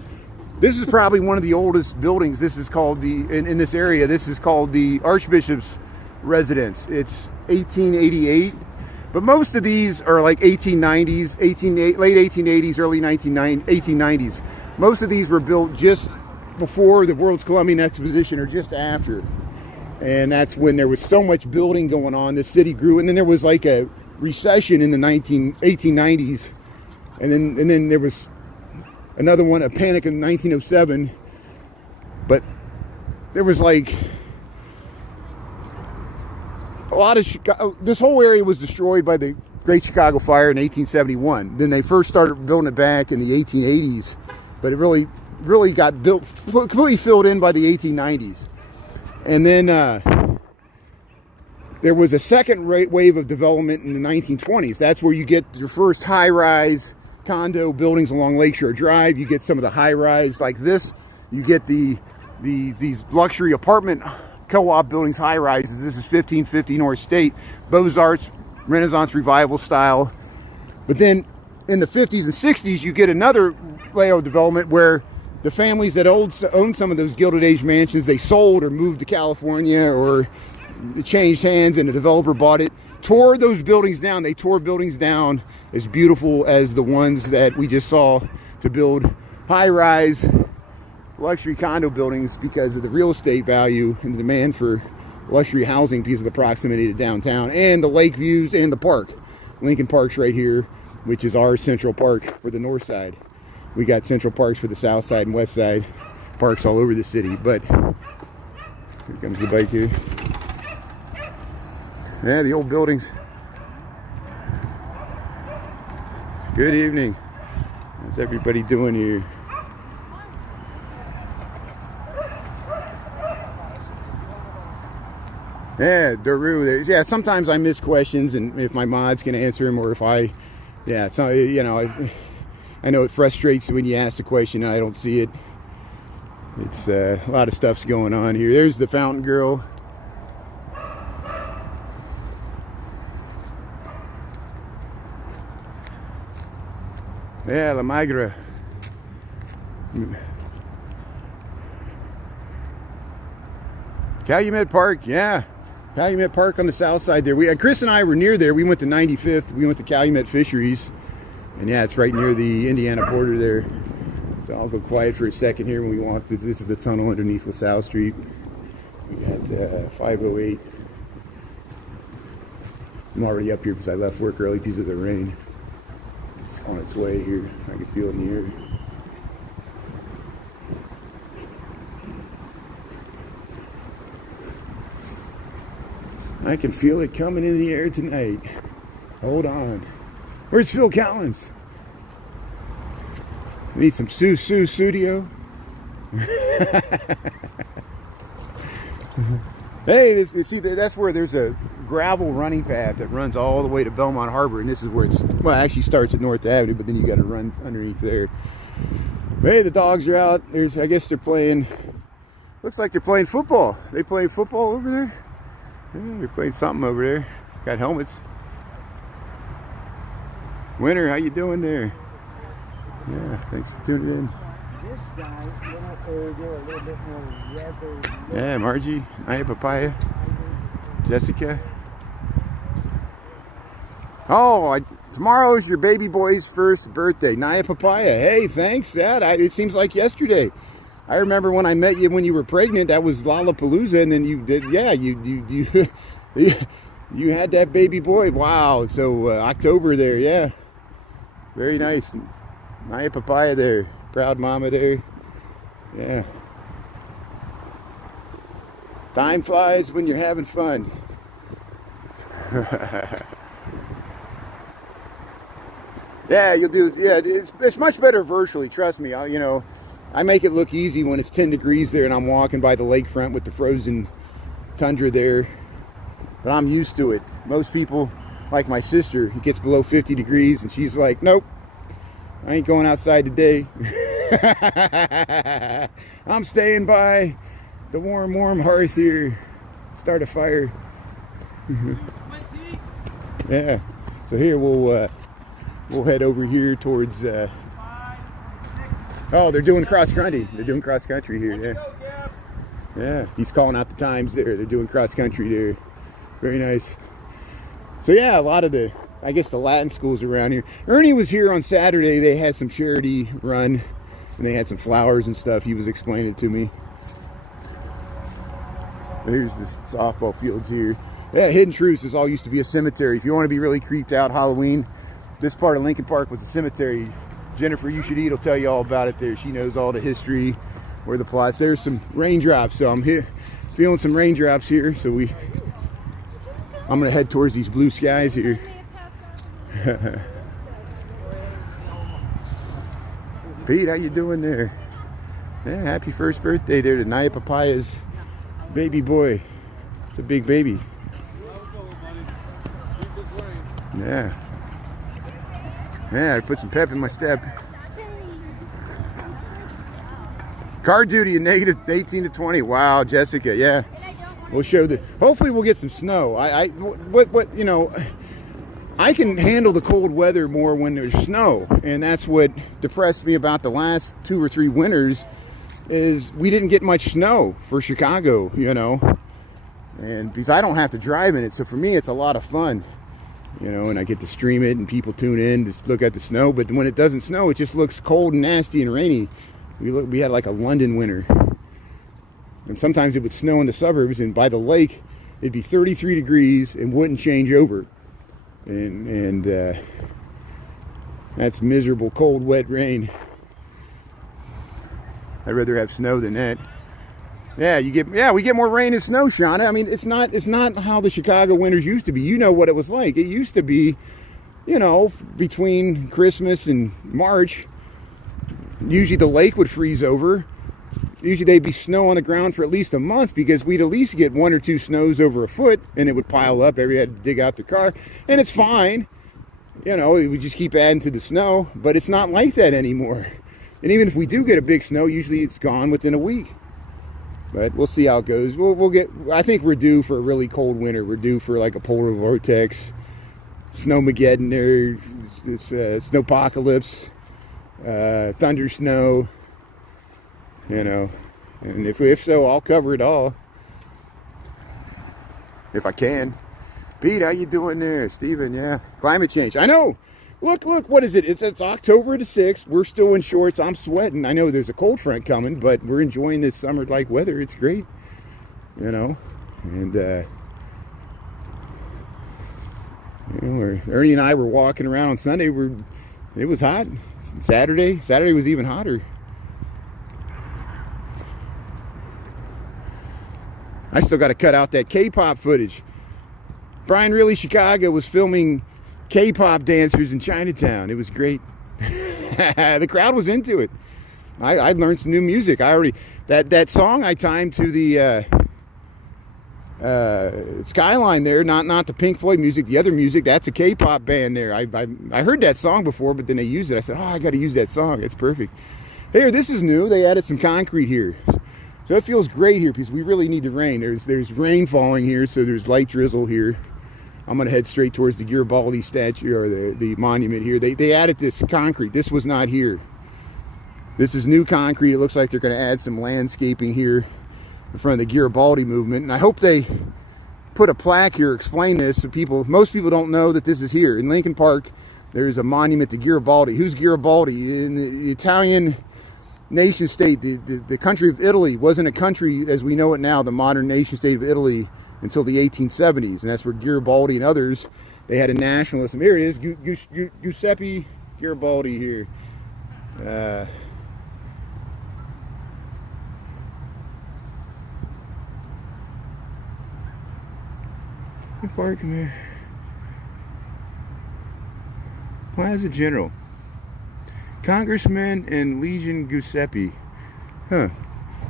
This is probably one of the oldest buildings. This is called in this area. This is called the Archbishop's Residence. It's 1888. But most of these are like 1890s, late 1880s, early 1890s. Most of these were built just before the World's Columbian Exposition or just after. And that's when there was so much building going on. The city grew, and then there was like a recession in the 1890s. And then there was another one, a panic in 1907. But there was like a lot of this whole area was destroyed by the Great Chicago Fire in 1871. Then they first started building it back in the 1880s, but it really got built, completely filled in by the 1890s. And then there was a second wave of development in the 1920s. That's where you get your first high-rise condo buildings along Lakeshore Drive. You get some of the high-rise like this. You get these luxury apartment co-op buildings, high-rises. This is 1550 North State, Beaux-Arts, Renaissance Revival style. But then in the 50s and 60s, you get another layer of development where the families that owned some of those Gilded Age mansions, they sold or moved to California, or it changed hands and the developer bought it, tore those buildings down. They tore buildings down as beautiful as the ones that we just saw to build high-rise luxury condo buildings because of the real estate value and the demand for luxury housing because of the proximity to downtown and the lake views and the park. Lincoln Park's right here, which is our central park for the north side. We got central parks for the south side and west side, parks all over the city. But here comes the bike here. Yeah, the old buildings. Good evening. How's everybody doing here? Yeah, Daru. Yeah, sometimes I miss questions, and if my mods can answer them, or if I, yeah, so you know, I know it frustrates you when you ask a question and I don't see it. It's a lot of stuff's going on here. There's the Fountain Girl. Yeah, La Magra. Calumet Park, yeah. Calumet Park on the south side there. Chris and I were near there. We went to 95th. We went to Calumet Fisheries. And yeah, it's right near the Indiana border there. So I'll go quiet for a second here when we walk through. This is the tunnel underneath LaSalle Street. We got 508. I'm already up here because I left work early because of the rain. It's on its way here. I can feel it in the air. I can feel it coming in the air tonight. Hold on. Where's Phil Collins? Need some studio. Hey, see, that's where there's a gravel running path that runs all the way to Belmont Harbor, and this is where it's, well, it actually starts at North Avenue, but then you got to run underneath there. Hey, the dogs are out. I guess they're playing. Looks like they're playing football. They playing football over there. Yeah, they're playing something over there. Got helmets. Winter, how you doing there? Yeah, thanks for tuning in. This guy, a little older, a little bit more weathered. Yeah, Margie, Naya Papaya, Jessica. Oh, tomorrow's your baby boy's first birthday. Naya Papaya. Hey, thanks. It seems like yesterday. I remember when I met you when you were pregnant. That was Lollapalooza, and then you did. Yeah, you you had that baby boy. Wow. So October there. Yeah, very nice. Naya Papaya there. Proud mama there. Yeah. Time flies when you're having fun. Yeah, you'll do. Yeah, it's much better virtually. Trust me. I make it look easy when it's 10 degrees there and I'm walking by the lakefront with the frozen tundra there. But I'm used to it. Most people, like my sister, it gets below 50 degrees and she's like, nope, I ain't going outside today. I'm staying by the warm hearth here. Start a fire. Yeah. So here we'll head over here towards. Oh, they're doing cross country. They're doing cross country here. Yeah. Yeah. He's calling out the times there. They're doing cross country there. Very nice. So yeah, a lot of the Latin schools around here. Ernie was here on Saturday. They had some charity run, and they had some flowers and stuff. He was explaining it to me. There's the softball fields here. Yeah, Hidden Truths. This all used to be a cemetery. If you want to be really creeped out Halloween, this part of Lincoln Park was a cemetery. Jennifer You Should Eat will tell you all about it there. She knows all the history, where the plots. There's some raindrops, so I'm here feeling some raindrops here. So I'm gonna head towards these blue skies here. Pete, how you doing there? Yeah, happy first birthday there to Naya Papaya's baby boy. It's a big baby. Yeah. Yeah, I put some pep in my step. Car duty in negative 18 to 20. Wow, Jessica, yeah. We'll show the. Hopefully we'll get some snow. I can handle the cold weather more when there's snow, and that's what depressed me about the last 2 or 3 winters is we didn't get much snow for Chicago, and because I don't have to drive in it, so for me it's a lot of fun, and I get to stream it and people tune in to look at the snow. But when it doesn't snow, it just looks cold and nasty and rainy. We had like a London winter, and sometimes it would snow in the suburbs, and by the lake it'd be 33 degrees and wouldn't change over. And that's miserable, cold, wet rain. I'd rather have snow than that. Yeah, we get more rain and snow, Shauna. I mean, it's not how the Chicago winters used to be. You know what it was like. It used to be, between Christmas and March, usually the lake would freeze over. usually they'd be snow on the ground for at least a month, because we'd at least get 1 or 2 snows over a foot, and it would pile up. Everybody had to dig out their car, and it's fine. You know, we just keep adding to the snow, but it's not like that anymore. And even if we do get a big snow, usually it's gone within a week. But we'll see how it goes. We'll get. I think we're due for a really cold winter. We're due for like a polar vortex, snowmageddon there, it's snowpocalypse, thunder snow. You know, and if so, I'll cover it all if I can. Pete, how you doing there? Steven, yeah. Climate change. I know. Look, what is it? It's October the 6th. We're still in shorts. I'm sweating. I know there's a cold front coming, but we're enjoying this summer-like weather. It's great. You know, and you know, Ernie and I were walking around on Sunday. It was hot. Saturday was even hotter. I still got to cut out that K-pop footage. Brian Really Chicago was filming K-pop dancers in Chinatown. It was great. The crowd was into it. I learned some new music. That song I timed to the Skyline there, not the Pink Floyd music, the other music. That's a K-pop band there. I heard that song before, but then they used it. I said, oh, I got to use that song. It's perfect. Here, this is new. They added some concrete here. So it feels great here because we really need the rain. There's rain falling here, so there's light drizzle here. I'm going to head straight towards the Garibaldi statue, or the monument here. They added this concrete. This was not here. This is new concrete. It looks like they're going to add some landscaping here in front of the Garibaldi movement. And I hope they put a plaque here explain this so most people don't know that this is here. In Lincoln Park, there's a monument to Garibaldi. Who's Garibaldi? In the Italian nation state, the country of Italy wasn't a country as we know it now, the modern nation state of Italy, until the 1870s, and that's where Garibaldi and others, they had a nationalism. Here it is, Giuseppe Garibaldi here. Park, come here. Plaza General. Congressman and Legion Giuseppe. Huh.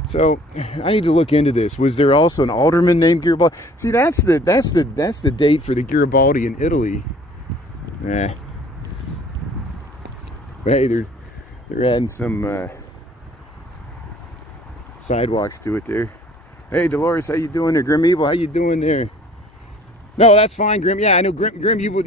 So I need to look into this. Was there also an alderman named Garibaldi? See, that's the date for the Garibaldi in Italy. But hey, they're adding some sidewalks to it there. Hey, Dolores, how you doing there? Grim Evil, how you doing there? No, that's fine, Grim. Yeah, I know, Grim. You would.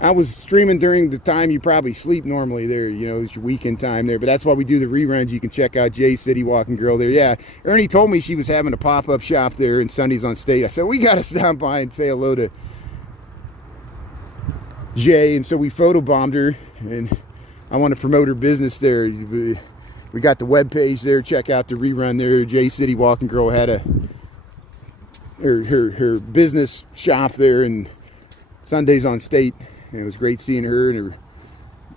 I was streaming during the time you probably sleep normally there, you know, it's your weekend time there, but that's why we do the reruns. You can check out Jay City Walking Girl there. Yeah, Ernie told me she was having a pop-up shop there in Sundays on State. I said, we got to stop by and say hello to Jay, and so we photobombed her, and I want to promote her business there. We got the webpage there. Check out the rerun there. Jay City Walking Girl had her business shop there in Sundays on State. And it was great seeing her and her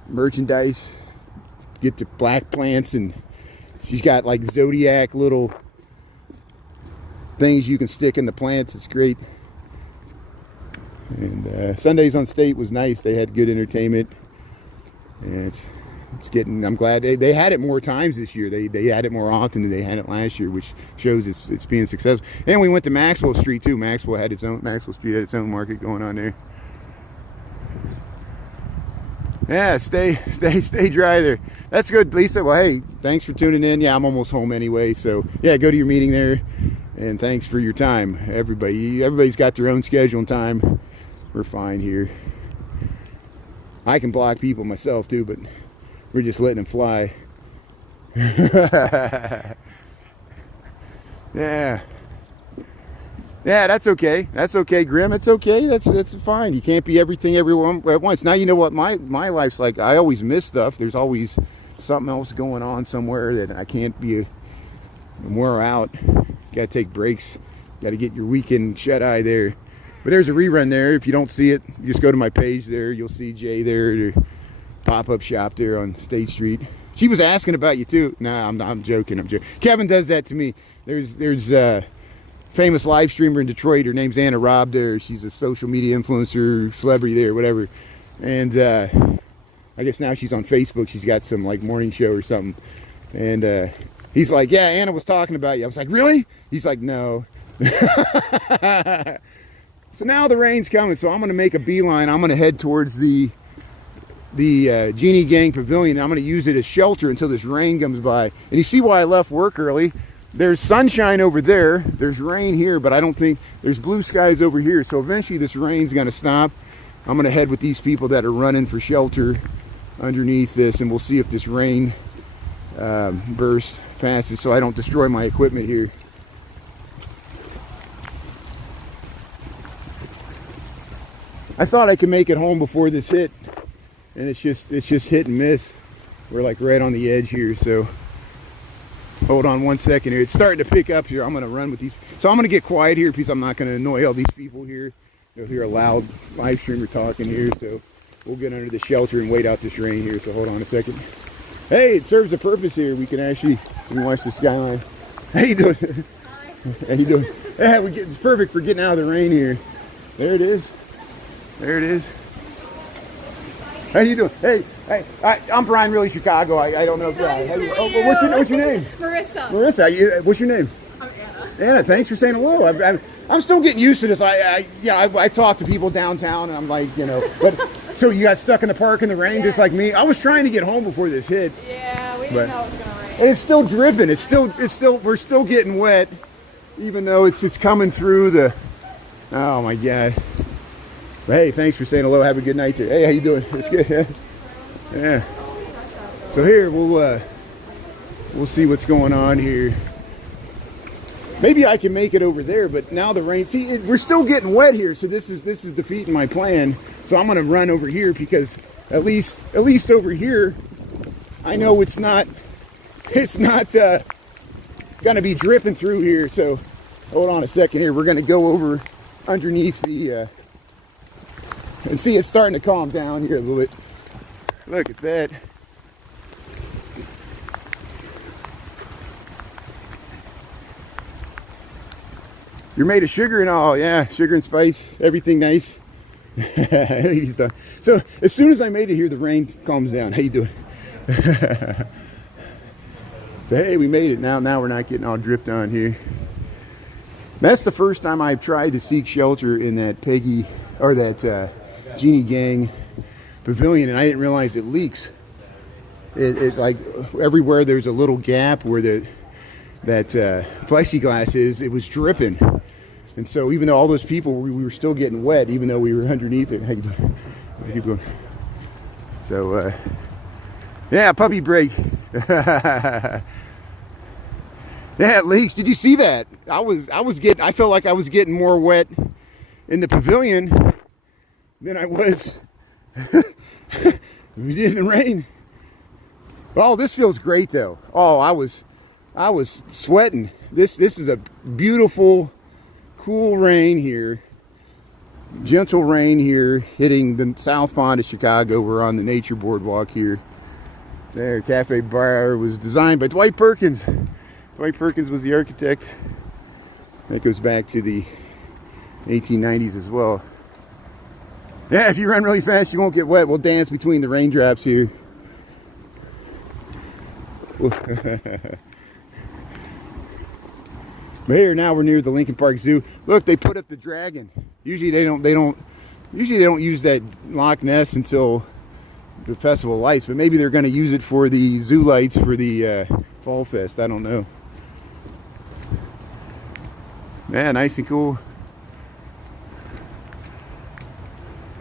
merchandise. Get the black plants, and she's got like zodiac little things you can stick in the plants. It's great. And Sundays on State was nice. They had good entertainment, and it's getting. I'm glad they had it more times this year. They had it more often than they had it last year, which shows it's being successful. And we went to Maxwell Street too. Maxwell Street had its own market going on there. Yeah, stay dry there. That's good, Lisa. Well, hey, thanks for tuning in. Yeah, I'm almost home anyway, so yeah, go to your meeting there, and thanks for your time, everybody's got their own schedule and time. We're fine here. I can block people myself too, but we're just letting them fly. Yeah, that's okay. That's okay, Grim. It's okay. That's fine. You can't be everything everyone at once. Now you know what my life's like. I always miss stuff. There's always something else going on somewhere that I can't be more out. Got to take breaks. Got to get your weekend shut-eye there. But there's a rerun there. If you don't see it, you just go to my page there. You'll see Jay there. The pop-up shop there on State Street. She was asking about you too. Nah, I'm joking. Kevin does that to me. There's famous live streamer in Detroit. Her name's Anna Robb there. She's a social media influencer, celebrity there, whatever. And I I guess now she's on Facebook. She's got some like morning show or something. And he's like, yeah, Anna was talking about you. I was like, really? He's like, no. So now the rain's coming, so I'm going to make a beeline. I'm going to head towards the Genie Gang Pavilion. I'm going to use it as shelter until this rain comes by. And you see why I left work early. There's sunshine over there. There's rain here, but I don't think there's blue skies over here. So eventually this rain's going to stop. I'm going to head with these people that are running for shelter underneath this, and we'll see if this rain burst passes so I don't destroy my equipment here. I thought I could make it home before this hit, and it's just hit and miss. We're like right on the edge here, so hold on one second here. It's starting to pick up here. I'm going to run with these. So I'm going to get quiet here because I'm not going to annoy all these people here. You'll hear a loud live streamer talking here, so we'll get under the shelter and wait out this rain here. So hold on a second. Hey, it serves a purpose here. We can watch the skyline. How you doing? Hi. How you doing? Yeah, it's perfect for getting out of the rain here. There it is. There it is. How you doing? Hey, I'm Brian, really Chicago. I don't know if what's your name? Marissa. Marissa, what's your name? I'm Anna. Anna, thanks for saying hello. I'm still getting used to this. I talk to people downtown, and I'm like, but so you got stuck in the park in the rain, just like me. I was trying to get home before this hit. Yeah, we didn't know it was gonna rain. And it's still dripping. We're still getting wet, even though it's coming through the. Oh my God. But hey, thanks for saying hello. Have a good night there. Hey, how you doing? It's good. Yeah. So here we'll see what's going on here. Maybe I can make it over there, but now the rain. See, we're still getting wet here, so this is defeating my plan. So I'm gonna run over here because at least over here, I know it's not gonna be dripping through here. So hold on a second here. We're gonna go over underneath the. And see, it's starting to calm down here a little bit. Look at that. You're made of sugar and all, yeah, sugar and spice, everything nice. He's done. So as soon as I made it here, the rain calms down. How you doing? So hey, we made it. Now we're not getting all dripped on here. That's the first time I've tried to seek shelter in that Peggy or that Genie Gang Pavilion, and I didn't realize it leaks. It like everywhere there's a little gap where that plexiglass is, it was dripping. And so even though all those people, we were still getting wet, even though we were underneath it. How you doing? Keep going. So, yeah, puppy break. Yeah, it leaks. Did you see that? I felt like I was getting more wet in the pavilion than I was in the rain. Oh, this feels great though. Oh, I was sweating. This is a beautiful, cool rain here. Gentle rain here hitting the South Pond of Chicago. We're on the nature boardwalk here. There, Cafe Bar was designed by Dwight Perkins. Dwight Perkins was the architect. That goes back to the 1890s as well. Yeah, if you run really fast, you won't get wet. We'll dance between the raindrops here. But here now we're near the Lincoln Park Zoo. Look, they put up the dragon. Usually they don't use that Loch Ness until the Festival of Lights, but maybe they're going to use it for the zoo lights for the Fall Fest. I don't know. Yeah, nice and cool.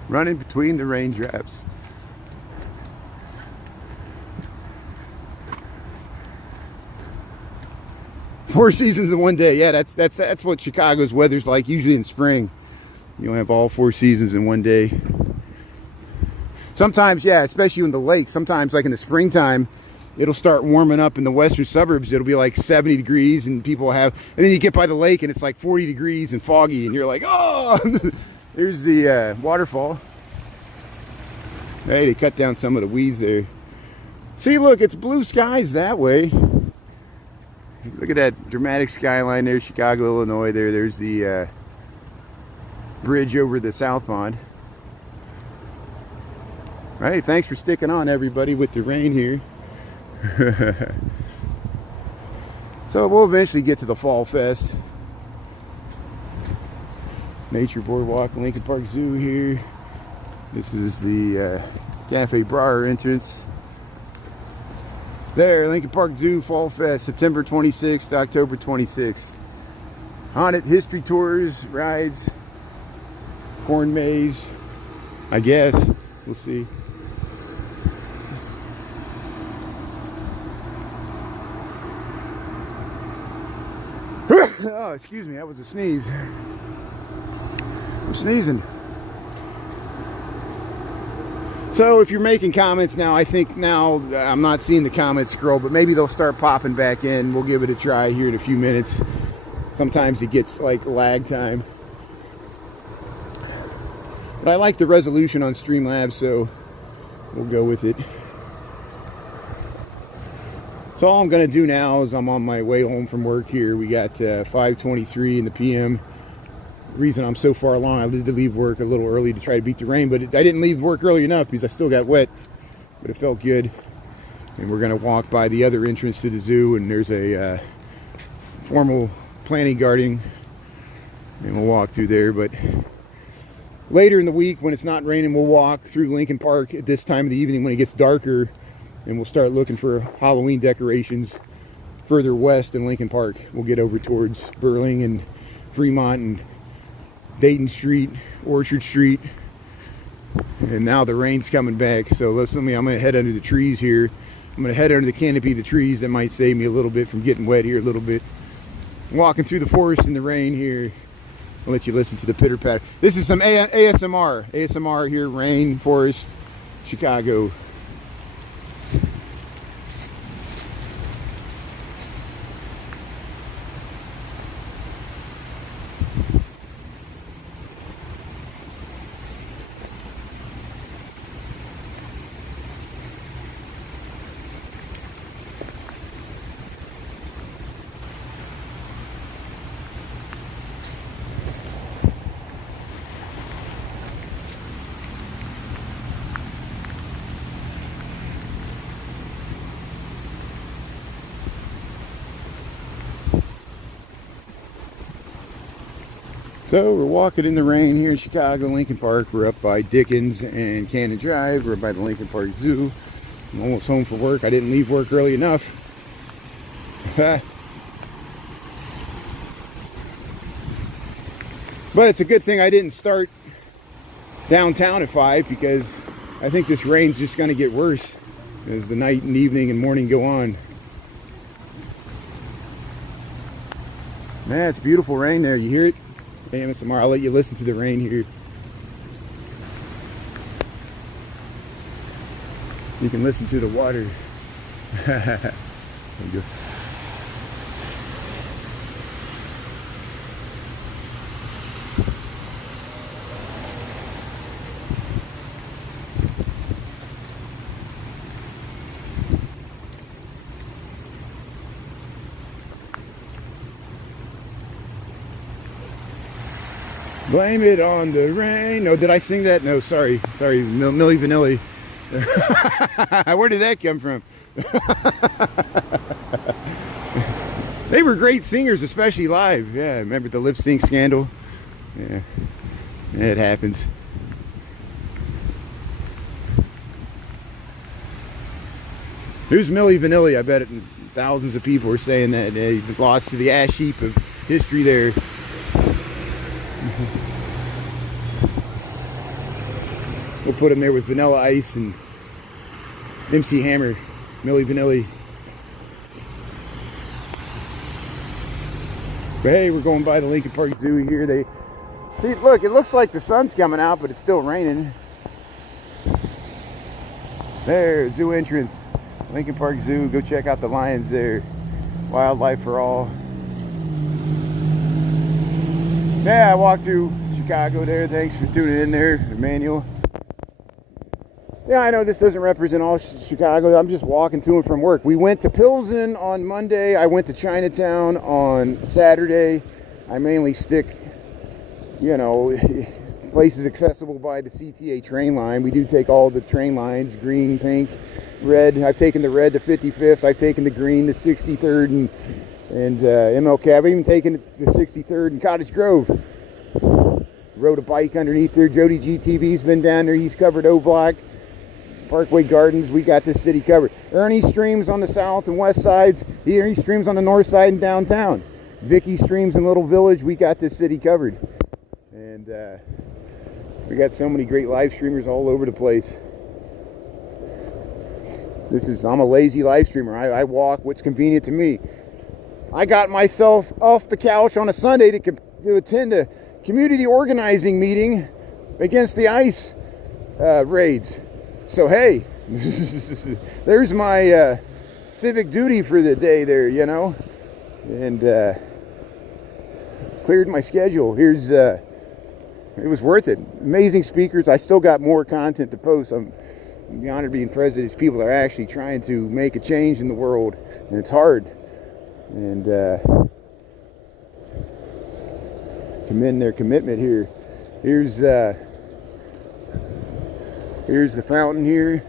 Running between the raindrops. Four seasons in one day. Yeah, that's what Chicago's weather's like usually in spring. You don't have all 4 seasons in one day. Sometimes, yeah, especially in the lake, sometimes like in the springtime, it'll start warming up in the western suburbs. It'll be like 70 degrees and people have, and then you get by the lake and it's like 40 degrees and foggy and you're like, oh, there's the waterfall. Hey, they cut down some of the weeds there. See, look, it's blue skies that way. Look at that dramatic skyline there, Chicago, Illinois. There's the bridge over the South Pond. Hey, thanks for sticking on, everybody, with the rain here. So we'll eventually get to the Fall Fest. Nature Boardwalk, Lincoln Park Zoo here. This is the Cafe Brar entrance. There, Lincoln Park Zoo Fall Fest, September 26th to October 26th. Haunted history tours, rides, corn maze, I guess. We'll see. Oh, excuse me, that was a sneeze. I'm sneezing. So if you're making comments now, I think now I'm not seeing the comments scroll, but maybe they'll start popping back in. We'll give it a try here in a few minutes. Sometimes it gets like lag time. But I like the resolution on Streamlabs, so we'll go with it. So all I'm going to do now is I'm on my way home from work here. We got 5:23 in the p.m. The reason I'm so far along, I did to leave work a little early to try to beat the rain, but I didn't leave work early enough because I still got wet, but it felt good. And we're going to walk by the other entrance to the zoo, and there's a formal planting garden, and we'll walk through there. But later in the week, when it's not raining, we'll walk through Lincoln Park at this time of the evening when it gets darker, and we'll start looking for Halloween decorations further west in Lincoln Park. We'll get over towards Burling and Fremont and Dayton Street, Orchard Street. And now the rain's coming back, so I'm going to head under the trees here. I'm going to head under the canopy of the trees. That might save me a little bit from getting wet here a little bit. I'm walking through the forest in the rain here. I'll let you listen to the pitter patter. This is some ASMR. ASMR here, rain, forest, Chicago. So we're walking in the rain here in Chicago, Lincoln Park. We're up by Dickens and Cannon Drive. We're by the Lincoln Park Zoo. I'm almost home from work. I didn't leave work early enough. But it's a good thing I didn't start downtown at 5, because I think this rain's just going to get worse as the night and evening and morning go on. Man, it's beautiful rain there. You hear it? ASMR. I'll let you listen to the rain here. You can listen to the water. There you go. Blame it on the rain. No, did I sing that? No, sorry. Sorry, Milli Vanilli. Where did that come from? They were great singers, especially live. Yeah, remember the lip sync scandal? Yeah, it happens. Who's Milli Vanilli? I bet thousands of people are saying that. They lost to the ash heap of history there. We'll put him there with Vanilla Ice and MC Hammer, Milli Vanilli. But hey, we're going by the Lincoln Park Zoo here. See, look, it looks like the sun's coming out, but it's still raining. There, zoo entrance, Lincoln Park Zoo. Go check out the lions there. Wildlife for all. Yeah, I walked through Chicago there. Thanks for tuning in there, Emmanuel. Yeah, I know this doesn't represent all Chicago. I'm just walking to and from work. We went to Pilsen on Monday. I went to Chinatown on Saturday. I mainly stick, you know, place is accessible by the CTA train line. We do take all the train lines, green, pink, red. I've taken the red to 55th. I've taken the green to 63rd and MLK. I've even taken the 63rd and Cottage Grove. Rode a bike underneath there. Jody GTV's been down there. He's covered O-Block. Parkway Gardens, we got this city covered. Ernie Streams on the south and west sides. Ernie Streams on the north side and downtown. Vicky Streams in Little Village, we got this city covered. And we got so many great live streamers all over the place. I'm a lazy live streamer. I walk what's convenient to me. I got myself off the couch on a Sunday to attend a community organizing meeting against the ICE raids. So hey, there's my civic duty for the day there, you know, and cleared my schedule. It was worth it. Amazing speakers. I still got more content to post. I'm honored being president. These people are actually trying to make a change in the world, and it's hard. And commend their commitment here. Here's the fountain here.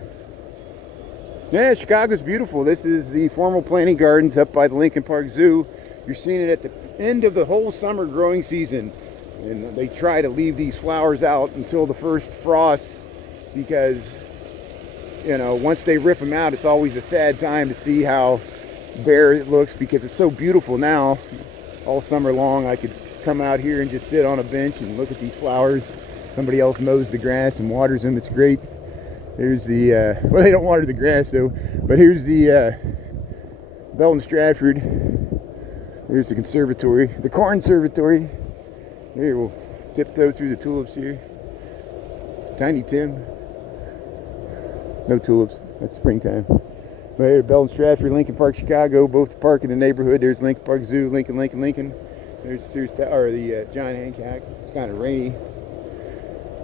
Yeah, Chicago's beautiful. This is the formal planting gardens up by the Lincoln Park Zoo. You're seeing it at the end of the whole summer growing season. And they try to leave these flowers out until the first frost because, you know, once they rip them out, it's always a sad time to see how bare it looks because it's so beautiful now. All summer long, I could come out here and just sit on a bench and look at these flowers. Somebody else mows the grass and waters them. It's great. There's the, well, they don't water the grass though, but here's the Belton Stratford. There's the conservatory, the corn conservatory. Here, we'll tiptoe through the tulips here. Tiny Tim. No tulips, that's springtime. But here, Belton Stratford, Lincoln Park, Chicago, both park in the neighborhood. There's Lincoln Park Zoo, Lincoln. There's the John Hancock. It's kind of rainy.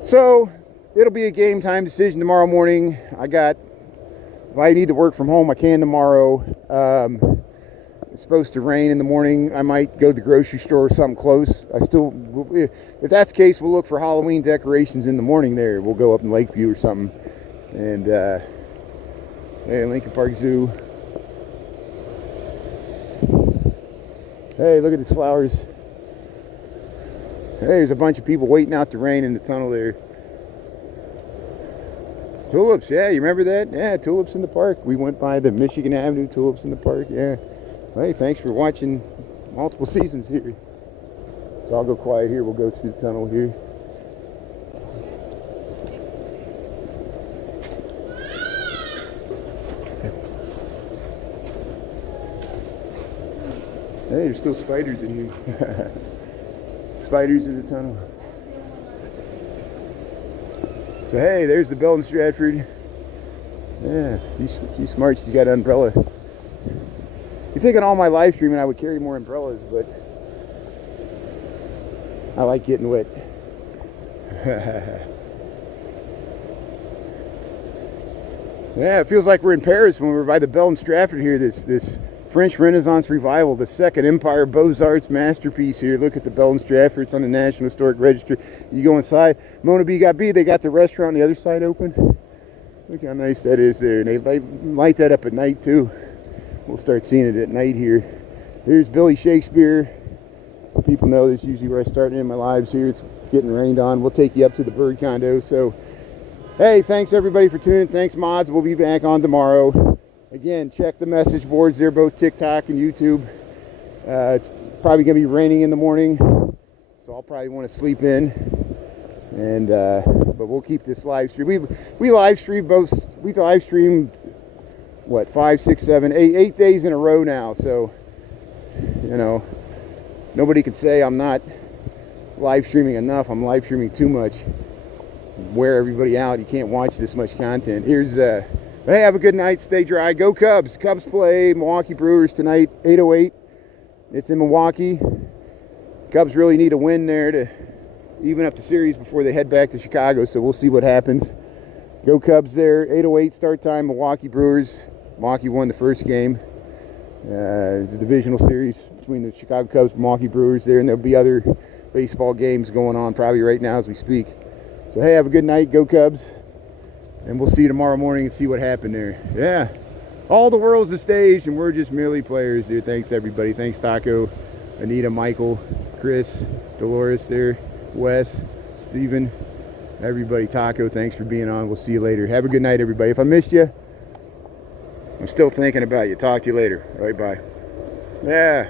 So it'll be a game time decision tomorrow morning. If I need to work from home, I can tomorrow. It's supposed to rain in the morning. I might go to the grocery store or something close. If that's the case, we'll look for Halloween decorations in the morning there. We'll go up in Lakeview or something. And hey, Lincoln Park Zoo. Hey, look at these flowers. Hey, there's a bunch of people waiting out the rain in the tunnel there. Tulips, yeah, you remember that? Yeah, tulips in the park. We went by the Michigan Avenue, tulips in the park, yeah. Hey, thanks for watching multiple seasons here. So I'll go quiet here. We'll go through the tunnel here. Hey, there's still spiders in here. Spiders in the tunnel. So hey, there's the Belton Stratford. Yeah, she's smart. She got an umbrella. You'd think on all my live streaming I would carry more umbrellas, but I like getting wet. Yeah, it feels like we're in Paris when we're by the Belton Stratford here. This French Renaissance revival, the second Empire Beaux-Arts masterpiece here. Look at the Belton Stratford. It's on the National Historic Register. You go inside. Mona B got B. They got the restaurant on the other side open. Look how nice that is there. And they light that up at night too. We'll start seeing it at night here. Here's Billy Shakespeare. So people know this is usually where I start in my lives here. It's getting rained on. We'll take you up to the bird condo. So, hey, thanks everybody for tuning in. Thanks mods. We'll be back on tomorrow. Again, check the message boards. They're both TikTok and YouTube. It's probably going to be raining in the morning, so I'll probably want to sleep in. And but we'll keep this live stream. We live stream both. We live streamed what 5, 6, 7, 8 days in a row now. So you know, nobody can say I'm not live streaming enough. I'm live streaming too much. Wear everybody out. You can't watch this much content. Here's hey, have a good night. Stay dry. Go Cubs. Cubs play Milwaukee Brewers tonight, 8:08. It's in Milwaukee. Cubs really need a win there to even up the series before they head back to Chicago, so we'll see what happens. Go Cubs there. 8:08 start time. Milwaukee Brewers. Milwaukee won the first game. It's a divisional series between the Chicago Cubs and Milwaukee Brewers there, and there'll be other baseball games going on probably right now as we speak. So hey, have a good night. Go Cubs. And we'll see you tomorrow morning and see what happened there. Yeah. All the world's a stage and we're just merely players, dude. Thanks everybody. Thanks Taco, Anita, Michael, Chris, Dolores there, Wes, Steven, everybody. Taco, thanks for being on. We'll see you later. Have a good night, everybody. If I missed you, I'm still thinking about you. Talk to you later. All right, bye. Yeah.